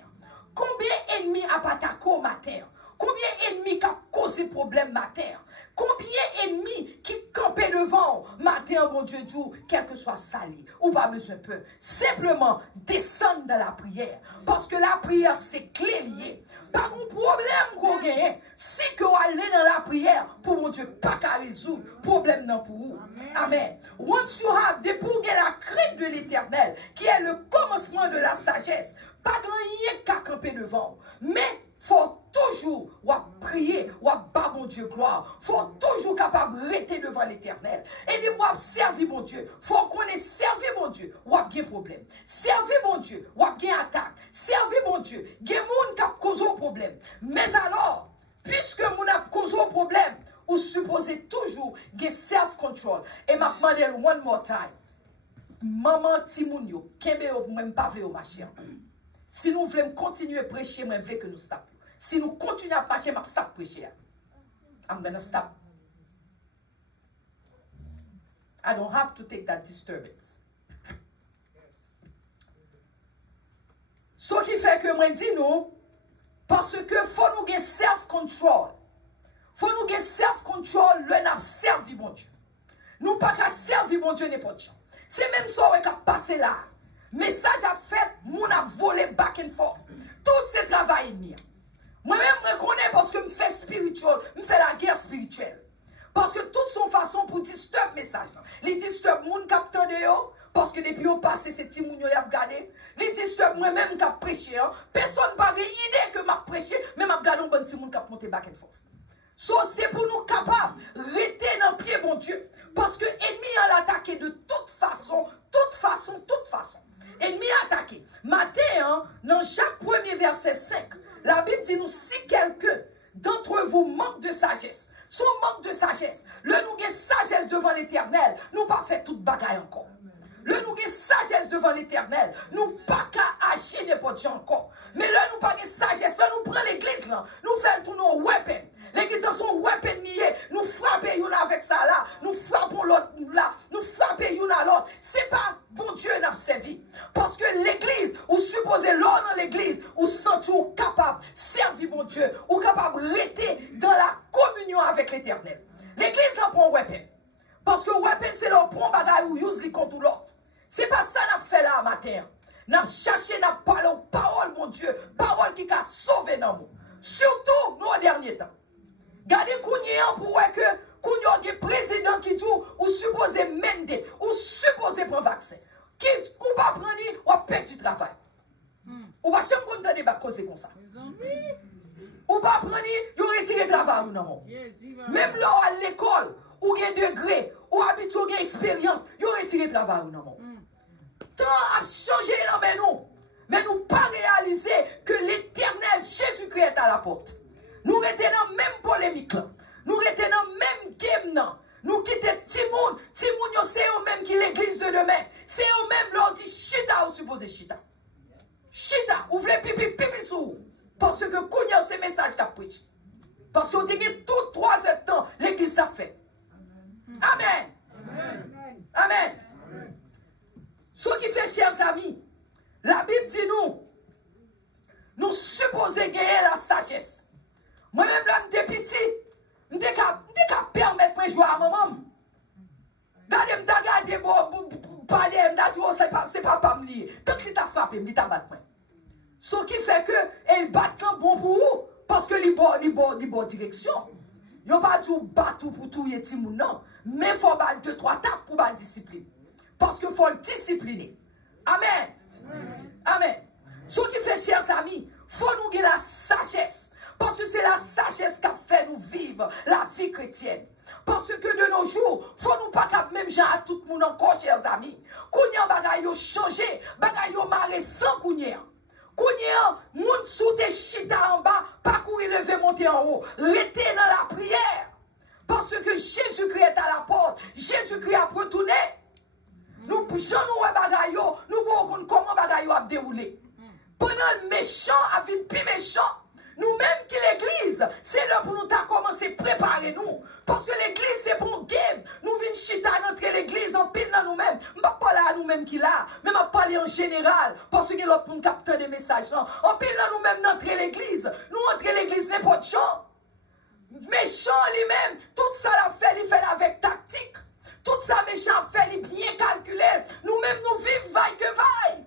Combien d'ennemis a attaqué au matin? Combien d'ennemis qui a causé problème matin? Combien d'ennemis qui campaient devant matin, bon Dieu, Dieu, quel que soit sali, ou pas besoin peu. Simplement, descendre dans la prière. Parce que la prière, c'est clé liée. Pas mon problème qu'on gagne. Si que vous allez dans la prière, pour mon Dieu, pas qu'à résoudre, problème non pour vous. Amen. Once you have pour la crainte de l'Éternel, qui est le commencement de la sagesse, pas de rien qu'à camper devant. Mais, faut toujours prier, battre mon Dieu gloire. Faut toujours capable de rester devant l'Éternel. Et de servir mon Dieu. Faut qu'on ait servi mon Dieu. Ou a bien problème. Servir mon Dieu. Ou a bien attaque. Servir mon Dieu. Il y a des gens qui ont causé un problème. Mais alors, puisque nous avons causé un problème, vous supposez toujours get self-control. Et m'a demandé one more time. Maman Timounio, kembe ou même pas ve au marché. Si nous voulons continuer à prêcher, moi je veux que nous stop. Si nous continuons à marcher, je stop prêcher. I'm gonna stop. I don't have to take that disturbance. Ce qui fait que moi dis nous, parce que faut nous gagner self-control. Faut nous gagner self-control, le n'a servi mon Dieu. Nous pas qu'à servir mon Dieu n'importe quoi. C'est même ça qui a passé là. Message a fait, mon a volé back and forth. Tout ce travail est mis. Moi-même, je reconnais parce que je fais spirituel, je fais la guerre spirituelle. Parce que toute son façon pour disturber le message. Les disturbe moun qui attendent parce que depuis on passe ces petits moun y a regardé. Les disturbe moi-même qui a prêché. Personne n'a idée que m'a prêché, mais m'a regardé un bon petit moun qui a monté back and forth. So, c'est pour nous capables de rester dans le pied, bon Dieu. Parce que l'ennemi a attaqué de toute façon. Ennemi attaqué. Matin, dans chaque premier verset 5, la Bible dit nous, si quelqu'un d'entre vous manque de sagesse, son manque de sagesse, le nous gagne sagesse devant l'Éternel, nous pas fait toute bagaille encore. Le nous gagne sagesse devant l'Éternel, nous pas qu'à agir n'importe quoi encore. Mais là, nous pas de sagesse, là, nous prenons l'église, là, nous faisons tous nos weapons. L'église dans son weapon nié, nous frappons une avec ça là, nous frappons l'autre là, nous frappons une à l'autre. C'est pas bon Dieu n'a servi. Parce que l'église, ou supposez l'homme dans l'église, ou sentez ou capable de servir bon Dieu, ou capable de rester dans la communion avec l'éternel. L'église n'a pas un weapon. Parce que ouais, c'est leur prend bagay ou use li contre l'autre. C'est pas ça n'a fait là matin. N'a cherché, n'a parlé aux paroles, mon Dieu. Parole qui a sauvé dans nous. Surtout, nous, au dernier temps. Gardez Kounyan pour voir que Kounyan est président qui dit ou supposé mender, ou supposé prendre vaccin. Qui ou pas prendre, ou perdre du travail. Ou pas jamais content de causer comme ça. Ou pas prendre, ou retirer le travail ou non. Même là à l'école, ou un degré, ou habitué, ou une expérience, ou retirer le travail ou non. Tant a changé dans nous. Mais nous pas réaliser que l'éternel Jésus-Christ est à la porte. Nous retenons dans la même polémique. Nous retenons dans le même game. Nous quittons Timoun. Timoun, c'est eux-mêmes qui l'église de demain. C'est eux-mêmes leur dit chita ou supposé chita. Chita, ou voulez pipi sous. Parce que Kounia, c'est message qu'a prêché. Parce qu'on dit que tout 3 heures de temps, l'église a fait. Amen. Amen. Amen. Amen. Ce qui fait, chers amis, la Bible dit nous supposons gagner la sagesse. Moi-même, là, je suis petit, je suis capable de permettre de jouer à maman. Regardez, je regarde, parler, je dis, c'est pas me lier. Tant qu'il t'a frappé, il t'a battu. Ce qui fait que, il bat quand bon pour vous, parce que il bonne direction. Il n'y a pas de battre pour tout les petits non. Mais il faut battre 2-3 tapes pour la discipline. Parce qu'il faut le discipliner. Amen. Amen. Amen. Ce qui fait, chers amis, il faut nous gagner la sagesse. Parce que c'est la sagesse qui a fait nous vivre la vie chrétienne. Parce que de nos jours, il faut nous pas cap même gens à tout le monde encore, chers amis. Kounya bagay yo changé, bagay yo maré sans kounya. Kounya, moun sous tes chita en bas, pas courir lever monter en haut. Restez dans la prière. Parce que Jésus-Christ est à la porte. Jésus-Christ a retourné. Nous poussons nous bagay yo, nous voyons comment bagay yo a déroulé. Pendant le méchant a vu plus méchant. Nous-mêmes qui l'église, c'est là pour nous commencer à préparer nous. Parce que l'église, c'est pour game. Nous venons chita dans l'église en pile dans nous-mêmes. Je ne parle pas à nous-mêmes qui là, mais je parle en général. Parce que l'autre pour nous capter des messages. En pile dans nous-mêmes dans l'église. Nous entrons l'église n'importe champ. Méchant lui-même, tout ça l'a fait, il fait avec tactique. Tout ça méchant fait, il bien calculé. Nous-mêmes, nous vivons vaille que vaille.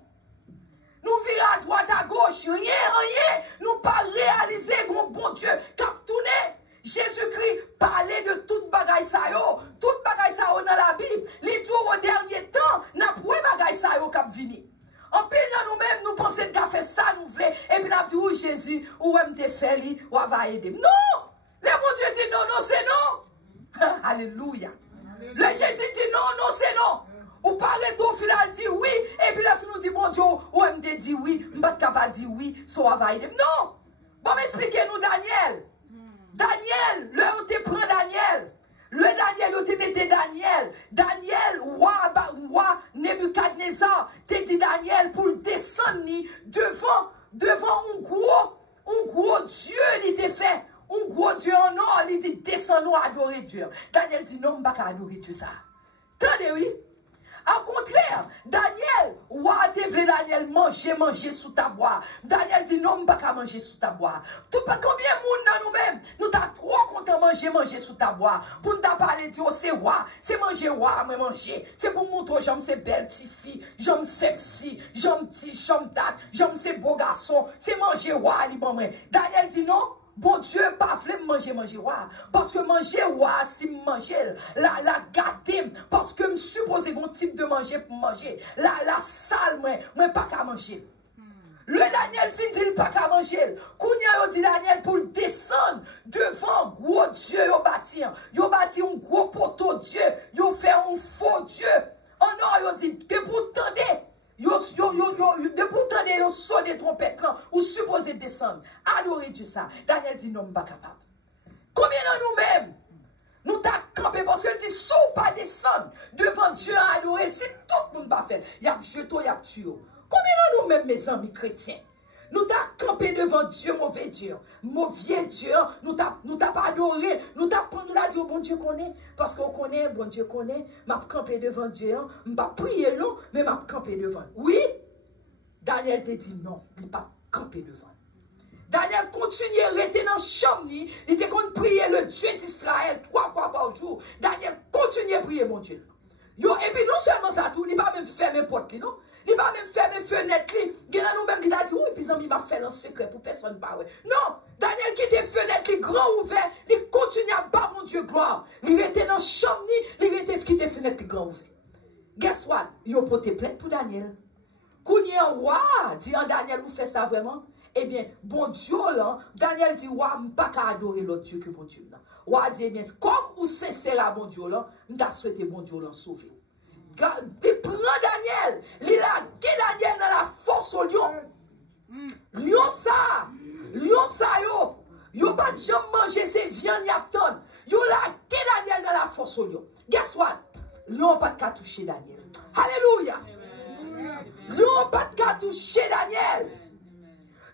Nous vivons à droite, à gauche, rien. Nous pas réaliser, bon Dieu, qui a tourné. Jésus-Christ parlait de toute bagaille ça yo. Toute bagaille ça yo dans la Bible. Les jours au dernier temps, n'a pas bagaille ça yo qui a venu. En pile dans nous-mêmes, nous pensons qu'à fait ça, nous voulons. Et puis nous avons dit, oui, Jésus, ou même te fait, ou va aider. Non! Le bon Dieu dit non, c'est non. Alléluia. Le Jésus dit non, c'est non. Ou paraît au final dit oui, et puis là, nous dit bon Dieu, ou me dit oui, je ne suis pas dire oui, soit va aider. Non! Bon, expliquez-nous Daniel. Daniel, le te prend Daniel. Le Daniel, te mette Daniel. Daniel, roi Nebuchadnezzar, te dit Daniel pour descendre devant un gros Dieu, il te fait. Un gros Dieu en or, il dit descends-nous adorer Dieu. Daniel dit non, je ne vais pas adorer tout ça. Attendez, oui. Au contraire, Daniel, roi devait Daniel manger sous ta bois. Daniel dit non, je ne peux pas manger sous ta bois. Tout pas combien de monde dans nous-mêmes, nous t'as trop content manger sous ta bois. Pour nous parler de c'est roi, c'est manger roi, mais manger. C'est pour montrer j'aime ces belles petites filles, j'aime sexy, j'aime petit, j'aime date, j'aime ces beaux garçons. C'est manger roi, Daniel dit non. Bon Dieu, pas voulu manger roi. Parce que manger roi, si manger, la gâter, parce que me suppose un type de manger pour manger. La salle, moi, pas qu'à manger. Le Daniel fin dit pas qu'à manger. Kounya yo dit Daniel pour descendre devant gros Dieu yo bâti. Yo bâti un gros poteau Dieu. Yo fait un faux Dieu. Oh non, yo dit que pour tendre. De pourtant, yo sonne des trompettes là, ou supposé descendre. Adorer Dieu ça. Daniel dit non, je ne suis pas capable. Combien de nous-mêmes, nous t'as campé parce que dit, si on pas descendre devant Dieu à adorer, si tout le monde va faire, il y a jeton, il y a tué. Combien de nous-mêmes, mes amis chrétiens, nous t'as campé devant Dieu, mauvais Dieu, nous t'as pas adoré, nous t'as pris la Dieu, bon Dieu connaît, parce qu'on connaît, bon Dieu connaît, m'a campé devant Dieu, m'a prié non, mais m'a campé devant. Oui, Daniel te dit non, il pas campé devant. Daniel continuait à rester dans la chambre, il était qu'on prier le Dieu d'Israël 3 fois par jour. Daniel continuait à prier mon Dieu. Yo, et puis non seulement ça, tout, il va même fermer porte, non? Il va même fermer fenêtre, il y a nous même qui a dit, oui, puis il va faire un secret pour personne pas. Non, Daniel qui était fenêtre, les grands ouverts, il continue à battre mon Dieu gloire. Il était dans la chambre, il était qui était fenêtre, les grands ouverts. Guess what? Il a porté plainte pour Daniel. Quand il y a un roi, dit Daniel, vous faites ça vraiment? Eh bien, bon Dieu, là, Daniel dit, ouais, je ne pas adorer l'autre Dieu que bon Dieu. Ouais, dit, eh bien, comme vous sincère à bon Dieu, là, je souhaité bon Dieu, là, sauver. Il prend Daniel, il a gué Daniel dans la force au lion. Lion ça, yo pas jamais manger ses viandes yapton. Yo la gué Daniel dans la force au lion. Guess what? Lion pas de cas toucher Daniel. Alléluia. Lion pas de cas toucher Daniel.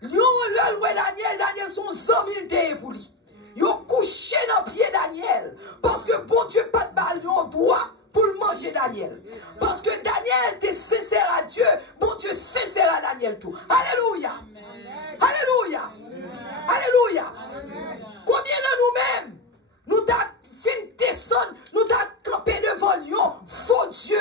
Lion le loué Daniel son 100 000 dés pour lui. Yo couché dans pied Daniel. Parce que bon Dieu pas de balle, lion droit pour le manger Daniel. Parce que Daniel était sincère à Dieu. Bon Dieu sincère à Daniel tout. Alléluia. Alléluia. Alléluia. Combien de nous-mêmes, nous t'a fait descendre, nous t'a campé devant lion, faux Dieu,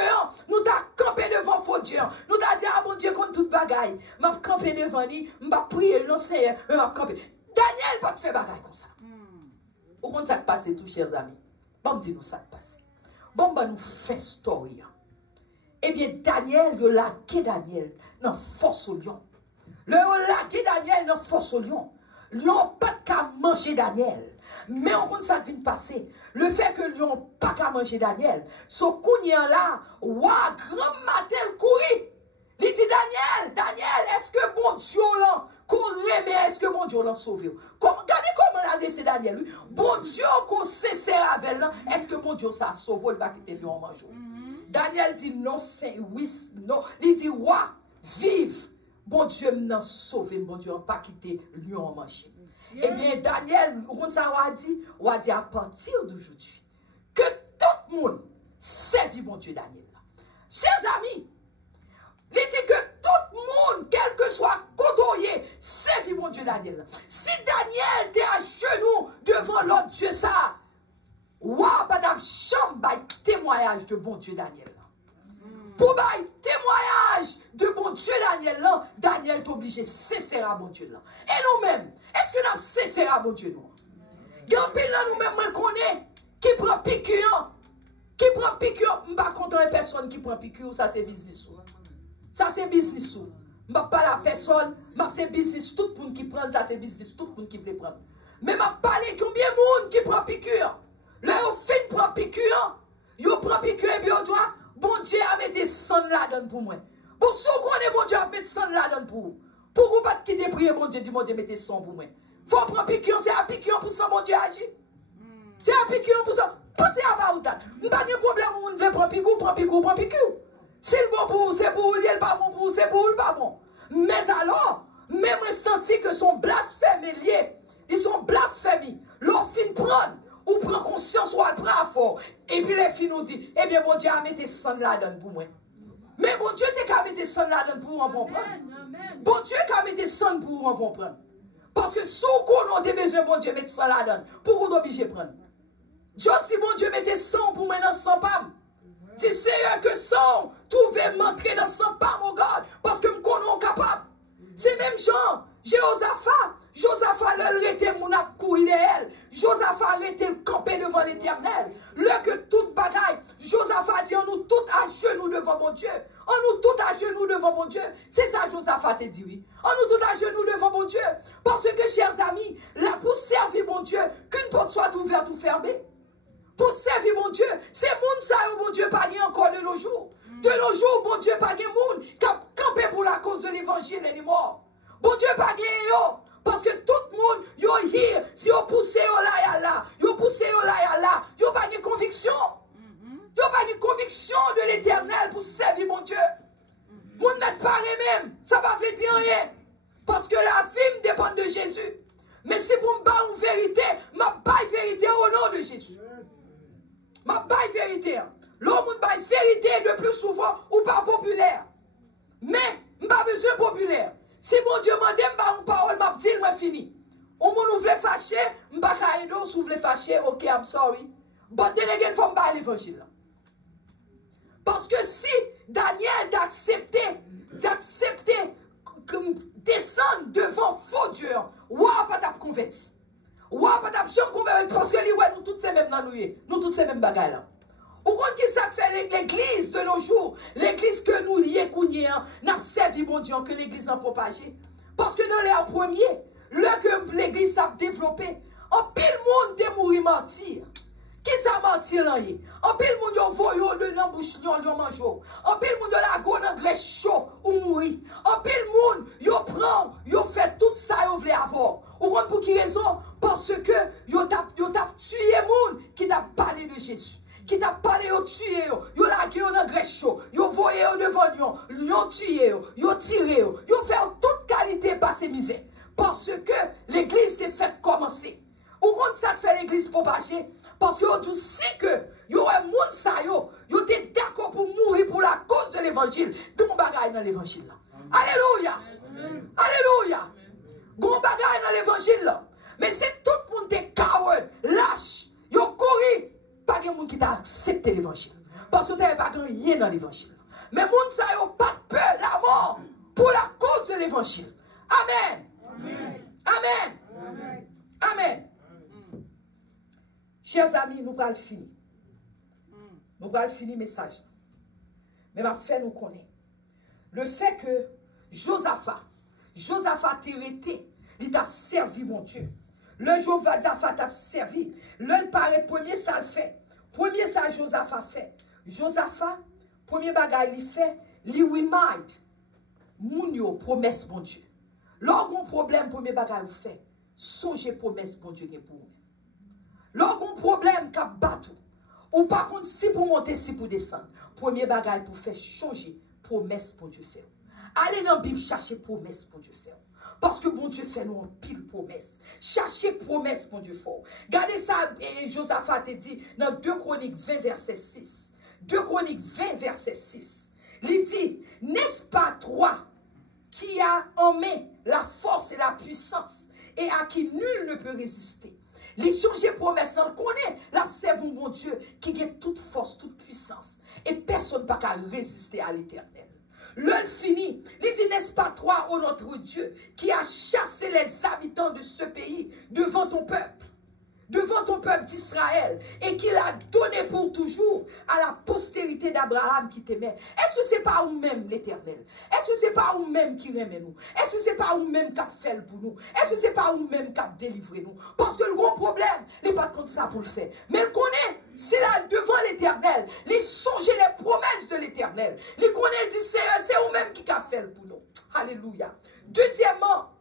nous t'a campé devant faux Dieu, nous t'a dit, ah bon Dieu, contre toute bagaille, m'a campé devant lui, m'a prié, non c'est, m'a campé. Daniel pas te faire bagaille comme ça. Au compte ça qui passe tout, chers amis. Bon, dis-nous ça qui passe. Bon, bah, nous fait story. Eh bien, Daniel, le laqué Daniel, dans force au lion. Le laqué Daniel, dans force au lion. Lion pas qu'à manger Daniel. Mais on compte ça qui vient passer. Le fait que lion pas qu'à manger Daniel. Ce cougnon là, ouah, grand matin courir. Il dit Daniel, est-ce que bon Dieu là, qu'on remet, est-ce que bon Dieu l'a sauvé? Regardez comment il a laissé Daniel. Lui. Bon Dieu qu'on sincère avec là, est-ce que bon Dieu ça sauve, il va quitter lion en mangeant. Daniel dit non, c'est oui, non. Il dit, ouah, vive. Bon Dieu m'a sauvé, bon Dieu n'a pas quitté lion en manger. Eh bien, Daniel, ça on a dit à partir d'aujourd'hui, que tout le monde servit mon Dieu Daniel. Chers amis, il dit que tout le monde, quel que soit côtoyé, servit mon Dieu Daniel. Si Daniel était à genoux devant l'autre Dieu, ça, waouh, madame chambre, témoignage de bon Dieu Daniel. Pour bail témoignage de bon Dieu Daniel là, Daniel est obligé de cesser à bon Dieu là. Et nous-mêmes, est-ce que nous avons cessé à bon Dieu nous? Il y a un pile là nous-mêmes, moi connais, qui prend piqûre. Qui prend piqûre, je ne suis pas content de personne qui prend piqûre, ça c'est business. Ça c'est business. Je ne suis pas la personne, c'est business. Tout le monde qui prend ça c'est business, tout le monde qui veut prendre. Mais je parle combien de monde qui prend piqûre. Là, on fait prend piqûre, on prend piqûre et puis on doit. Bon Dieu a mis des sang là-dedans pour moi. Pour ceux qu'on est bon Dieu a mis des sang là-dedans pour vous. Pour vous pas quitter prier bon Dieu, dit bon Dieu mettez sang pour moi. Faut prendre piqûre, c'est à piqûre pour ça bon Dieu agit. C'est à piqûre pour ça. Pensez à pas ou date. Pas de problème où on veut prendre piqûre. Si le bon pour vous, c'est pour vous, il est pas bon pour vous, c'est pour vous, pas bon. Mais alors, même senti que son blasphème est lié. Ils sont blasphémies. Leur fin prendre. Ou prend conscience ou à prend fort. Et puis les filles nous disent, eh bien, bon Dieu a mis des sang là-dedans pour moi. Mais bon Dieu t'a mis des sang là-dedans pour vous, on va prendre. Bon Dieu t'a mis des sang pour vous, on va prendre. Parce que sous qu'on a des besoins, bon Dieu met sang là-dedans. Pourquoi vous obligez de prendre? Dieu, si bon Dieu mettait sang pour moi dans sang pam. Si c'est que sang, tout veut m'entrer dans sang pam, mon God. Parce que nous sommes capables. C'est même genre, Josaphat, le était mon ap courir d'elle. Josaphat était campé devant l'Éternel. Le que toute bagaille, Josaphat dit, on nous tout à genoux devant mon Dieu. On nous tout à genoux devant mon Dieu. C'est ça Josaphat te dit, oui. On nous tout à genoux devant mon Dieu. Parce que, chers amis, là, pour servir mon Dieu, qu'une porte soit ouverte ou fermée. Pour servir mon Dieu, c'est monde ça, mon Dieu, pas encore de nos jours. De nos jours, mon Dieu, pas de monde qui a campé pour la cause de l'évangile et les morts. Bon Dieu, pas de parce que tout le monde, yo hier, si vous poussez au là et là, vous poussez au là et là, vous pas de conviction. Vous pas de conviction de l'éternel pour servir mon Dieu. Vous n'êtes pas même, ça va vous dire rien. Parce que la vie me dépend de Jésus. Mais si vous me battez une vérité, ma baille vérité au nom de Jésus. Ma baille vérité. L'homme baille vérité de plus souvent ou pas populaire. Mais, pas besoin populaire. Si mon Dieu m'a dit, une parole, m'a dit, moi fini. Ou mon ouvre fâché, m'pa ka aider, ou ouvre fâché, ok, I'm sorry. But then again, faut m'ba l'évangile. Parce que si Daniel d'accepter descendre devant faux Dieu, ou pas t'a converti. Ou pas t'a converti parce que nous tous ces mêmes nous tous ces mêmes bagailles là. Ou quand qui ça fait l'église de nos jours, l'église que nous y n'a servi mon Dieu que l'église a propagé. Parce que dans les premiers, que l'église a développé, en pile monde est mourir mentir. Qui ça mentir là? En pile monde yo voyo de dans bouche yo mange. En pile monde la go dans grès chaud ou mourir. En pile monde yo prend, yo fait tout ça yo vle avoir. Ou pour qui raison? Parce que yo t'a tué monde qui t'a parlé de Jésus. Qui t'a parlé yo tué yo la gueule dans grès chaud. Yo voyé yo devant yo tué yo tiré yo fait toute qualité passer misère. Parce que l'église s'est faite commencer. Ou quand ça fait l'église propager? Parce que vous si que yo un monde ça yo t'es d'accord pour mourir pour la cause de l'évangile. Gon bagaille dans l'évangile là. Alléluia. Alléluia. Gon bagaille dans l'évangile là. Mais si tout le monde est coward, lâche, yo couru, pas de monde qui t'a accepté l'évangile. Parce que t'avais pas rien dans l'évangile. Mais monde ça yo pas de peur la mort pour la cause de l'évangile. Amen. Amen. Amen. Amen. Chers amis, nous allons finir. Nous allons finir le message. Mais ma fait nous connaît. Le fait que Josaphat t'érité, il t'a servi mon Dieu. Le Josaphat t'a servi. Le paraît premier ça le fait. Premier ça Josaphat fait. Josaphat, premier bagage il fait, il remind moun yo promesse mon Dieu. Lorsqu'on problème premier bagage vous fait, songez promesse mon Dieu pour vous. Lorsqu'on problème qu'a battu, ou par contre si pour monter, si pour descendre, premier bagage pour faire changer promesse pour Dieu faire. Allez dans la Bible chercher promesse pour Dieu faire. Parce que bon Dieu fait nous en pile promesse. Cherchez promesse pour Dieu fort. Regardez ça, et Josaphat te dit dans 2 Chroniques 20 verset 6. 2 Chroniques 20 verset 6. Il dit, n'est-ce pas toi qui a en main la force et la puissance et à qui nul ne peut résister? Les changer promesse, on connaît, là c'est mon Dieu qui a toute force, toute puissance. Et personne ne peut pas résister à l'éternel. L'heure finit, il dit, n'est-ce pas toi, ô notre Dieu, qui a chassé les habitants de ce pays devant ton peuple d'Israël, et qui l'a donné pour toujours à la postérité d'Abraham qui t'aimait. Est-ce que c'est pas vous-même l'éternel? Est-ce que c'est pas vous-même qui aimez nous? Est-ce que c'est pas vous-même qui a fait pour nous? Est-ce que c'est pas vous-même qui a délivré nous? Parce que le gros problème, il n'est pas contre ça pour le faire. Mais il connaît, c'est là devant l'éternel. Il songe les promesses de l'éternel. Il connaît, il dit, c'est vous-même qui a fait pour nous. Alléluia. Deuxièmement,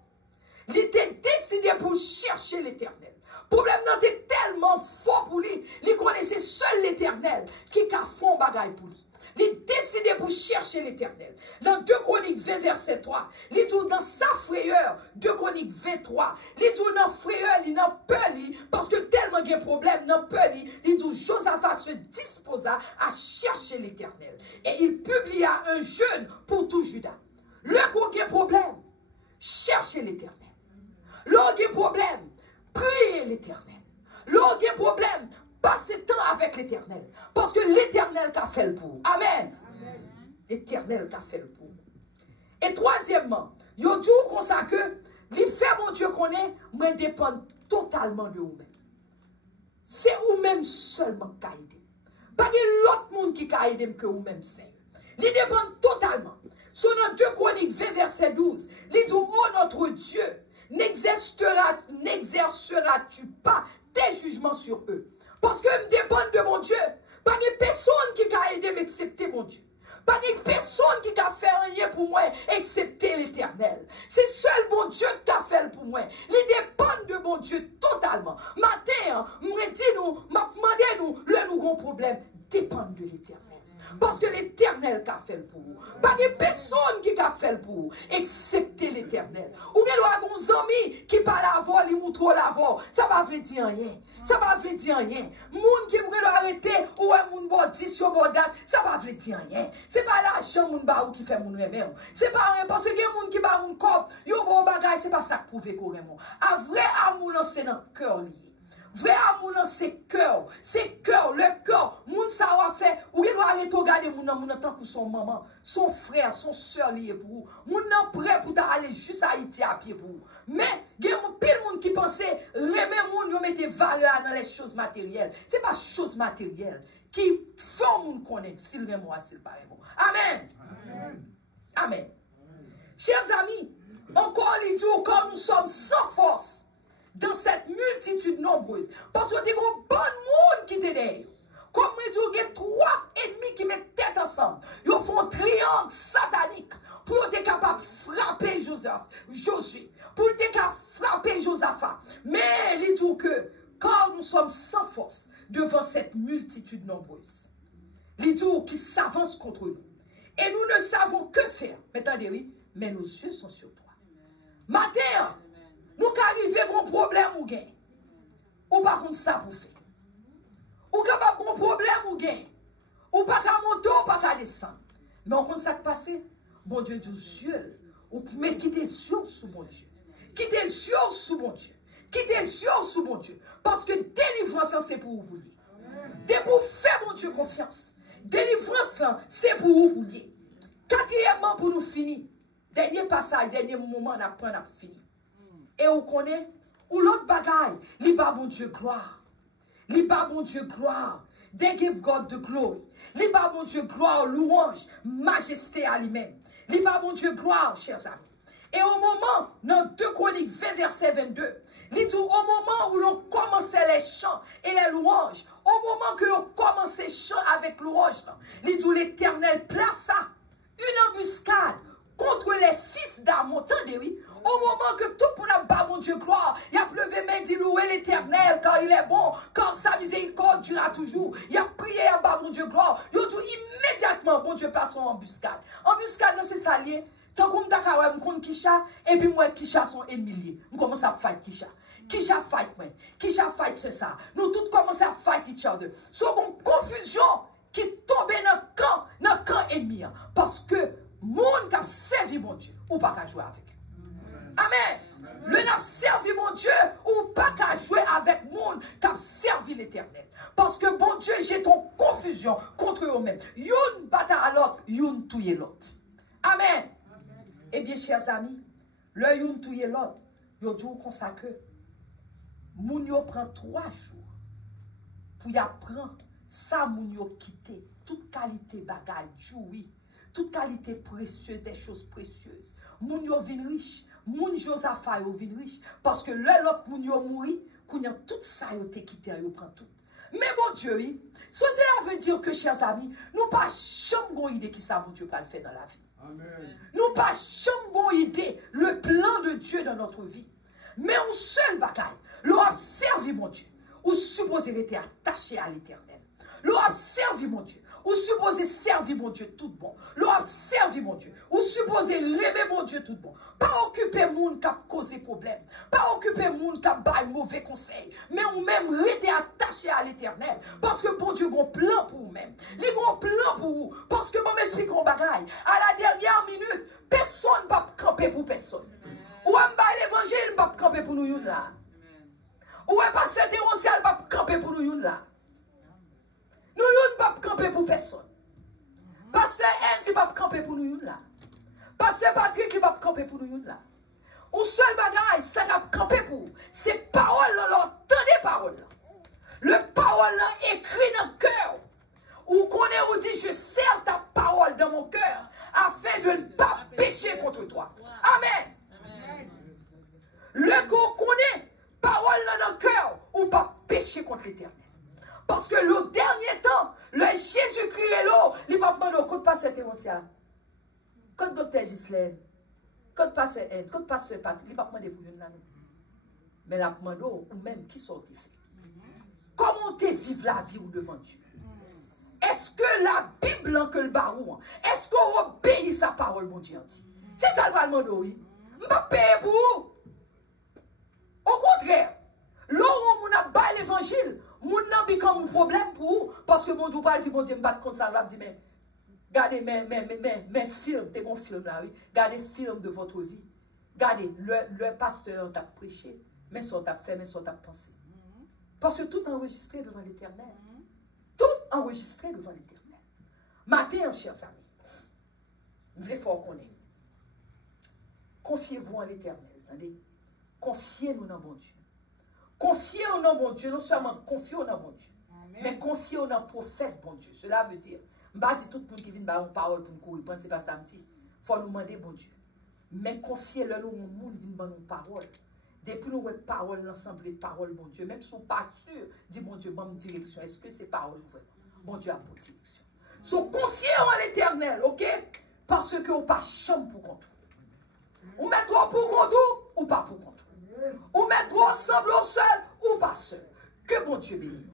il était décidé pour chercher l'éternel. Le problème n'était tellement fort pour lui. Il connaissait seul l'éternel qui a fait un bagage pour lui. Il décidé pour chercher l'éternel. Dans 2 Chroniques 20 verset 3, il dit dans sa frayeur, 2 Chroniques 23, il dit dans frayeur, il n'a peur, parce que tellement il y a un problème, il n'a peur, il dit Josaphat se disposa à chercher l'éternel. Et il publia un jeûne pour tout Juda. Le gros problème, chercher l'éternel. Le problème, priez l'éternel. L'autre problème, passez temps avec l'éternel. Parce que l'éternel qu'a fait le pour. Amen. L'éternel qu'a fait le pour. Et troisièmement, il dit comme ça que les fait mon Dieu connaît, moi dépend totalement de vous-même. C'est vous-même seulement qui aidez. Pas de l'autre monde qui a aidé que vous-même, Seigneur. Il dépend totalement. Sur notre 2 Chroniques 20 verset 12, il dit, oh notre Dieu, n'exerceras-tu pas tes jugements sur eux? Parce que je dépend de mon Dieu. Pas de personne qui a aidé m'accepter mon Dieu. Pas de personne qui a fait rien pour moi, excepté l'éternel. C'est seul mon Dieu qui a fait pour moi. Il dépend de mon Dieu totalement. Matin, m'a demandé nous, le nouveau problème dépend de l'éternel. Parce que l'Éternel qu'a fait pour vous. Pas de personne qui a fait pour vous, excepté l'Éternel. Ou bien il y a des amis qui parlent avant, ils montrent l'avant. Ça va vous dire rien. Ça va vous dire rien. Moun qui veut arrêter, ou un moun bordis sur bordat, ça va vous dire rien. C'est pas l'argent moun ba ou qui fait moun remè. C'est pas rien parce que les moun qui ba moun kop, yo bon bagay, c'est pas ça que prouve qu'on remè. A vrai amour c'est dans le cœur lié. Vrai amour c'est cœur, le cœur. Moun ça va faire, ou il doit aller regarder moun nan tant que son maman, son frère, son soeur lié pour vous. Moun nan prêt pour aller juste à Haïti à pied pour vous. Mais il y a pile moun qui pensait remet moun yo mette valeur dans les choses matérielles. C'est pas choses matérielles qui font moun connaître s'il remè ou s'il pas remè. Amen. Amen. Amen. Chers amis, encore les jours quand nous sommes sans force dans cette multitude nombreuse. Parce que tu as un bon monde qui t'aide derrière. Comme je dis, il y a 3 ennemis qui mettent tête ensemble. Ils font un triangle satanique pour être capable de frapper Josué, pour être capable de frapper Josaphat. Mais il dit que quand nous sommes sans force devant cette multitude nombreuse, il dit qui s'avance contre nous. Et nous ne savons que faire. Attendez, oui, mais nos yeux sont sur toi. Matin, nous arrivons à un problème ou gain. Ou par contre ça vous fait. Ou capable un problème ou gain. Ou pas qu'à monter ou pas qu'à descendre. Mais on compte ça qui passe. Bon Dieu dit yeux. Ou mais quittez yeux sous bon Dieu. Quittez yeux sous bon Dieu. Quittez yeux sous bon Dieu. Parce que délivrance c'est pour vous lier. Dès pour faire mon Dieu confiance. Délivrance c'est pour vous lier. Quatrièmement pour nous finir. Dernier passage, dernier moment, on apprend à finir. Et on connaît, ou l'autre bagaille, li ba bon Dieu gloire. Li ba bon Dieu gloire. They give God the glory. Li ba bon Dieu gloire, louange, majesté à lui-même. Li ba bon Dieu gloire, chers amis. Et au moment, dans 2 Chroniques 20, verset 22, il dit au moment où l'on commençait les chants et les louanges, au moment que l'on commençait les chants avec louange, il dit l'Éternel plaça une embuscade contre les fils d'Amon. Attendez, oui. Au moment que tout le monde a bas mon Dieu gloire, il a pleuvé, mais dit louer l'Éternel car il est bon, car sa miséricorde durera toujours. Il a prié à bas mon Dieu gloire. Il a dit immédiatement, bon Dieu place son embuscade. Embuscade, c'est ça lié. Tant qu'on m'a dit qu'on Kisha, et puis moi, Kisha sont émiliés. On commence à fight Kisha. Kisha fight, moi. Kisha fight, c'est ça. Nous tous commençons à fight each other. C'est une confusion qui tombe dans le camp ennemi. Parce que, monde qui a servi mon Dieu, ou pas qu'à jouer avec. Amen. Le n'a servi mon Dieu, ou pas qu'à jouer avec monde qui a servi l'Éternel. Parce que bon Dieu, j'ai ton confusion contre eux-mêmes. Youn bata à l'autre, youn touye l'autre. Amen. Eh bien, chers amis, le youn touye l'autre, yo dit comme ça que moun yo prend 3 jours pour y apprendre ça moun yo quitter toute qualité bagaille, joui, toute qualité précieuse, des choses précieuses. Moun yo vin riche, moun Josaphat yo vin riche, parce que l'autre moun yo mouri, kounya tout ça yo te quitté, yo prend tout. Mais bon Dieu, oui, cela veut dire que, chers amis, nous pas jamais idée qui ça mon Dieu va le faire dans la vie. Amen. Nous pas jamais idée le plan de Dieu dans notre vie. Mais un seul bagaille, l'on a servi mon Dieu, ou supposé être attaché à l'Éternel. L'on a servi mon Dieu, ou supposé servir mon Dieu tout bon. L'on a servi mon Dieu, ou supposé aimer mon Dieu tout bon. Pas occuper moun qui a causé problème, pas occuper moun qui a bail mauvais conseil, mais ou même rester attaché à l'Éternel. Parce que bon Dieu a un plan pour vous-même. Il a un plan pour vous. Parce que moi m'explique un bagaille. À la dernière minute, personne ne va camper pour personne. Ou un bail l'évangile ne va camper pour nous là. Ou un pasteur théoricien ne va camper pour nous là. Nous ne pouvons pas camper pour personne. Pasteur Enzi ne va pas camper pour nous là. Pasteur Patrick ne va pas camper pour nous là. Un seul bagage, ça va camper pour vous. C'est parole là, tenez parole là. Le parole là écrit dans le cœur. Ou connaît ou dit, je sers ta parole dans mon cœur afin de ne pas pécher contre toi. Amen. Amen. Le qu'on connaît, parole là dans le cœur, ou pas pécher contre l'Éternel. Parce que le dernier temps, le Jésus-Christ est là, il va demander quand passe cet émotion. Quand docteur Gislaine, quand passe Ed, quand passe Patrick, il va demander pour nous. Mais il va demander ou même qui sortit fait. Comment tu vis la vie ou devant Dieu? est-ce que la Bible que le baron, est-ce qu'on obéit sa parole, mon Dieu? C'est ça le parlement de oui. Je ne vais pas payer pour vous. Au contraire, lorsqu'on a bas l'évangile, mon n'a pas comme un problème pour vous. Parce que mon Dieu parle, dit, mon Dieu, je ne vais pas contre ça. Je dis, mais, regardez mes films, t'es mon film là, oui. Regardez film de votre vie. Regardez, le pasteur t'a prêché, mais ça t'a fait, mais ça t'a pensé. Parce que tout enregistré devant l'Éternel. Tout enregistré devant l'Éternel. Matin, chers amis, je voulais faire qu'on est. Confiez-vous en l'Éternel. Attendez. Confiez-nous dans bon Dieu. Confiez-nous dans bon Dieu. Non seulement confiez-nous dans bon Dieu, mais confiez-nous dans prophète bon Dieu. Cela veut dire, je ne dis pas tout le monde qui vient de une parole pour nous courir. Ce n'est pas ça. Il faut nous demander bon Dieu. Mais confiez-le nous au monde qui vient de nous parole. Depuis nous avons parole, l'ensemble des paroles, bon Dieu. Même si vous n'êtes pas sûr, dis mon Dieu, bonne direction. Est-ce que ces paroles vraies? Bon Dieu a bonne direction. So, confiez en l'Éternel, ok? Parce que vous pas chambre pour contrôle. Ou mettez pour contrôle ou pas pour contrôle. Ou mettez ensemble au seul ou pas seul. Que bon Dieu bénisse.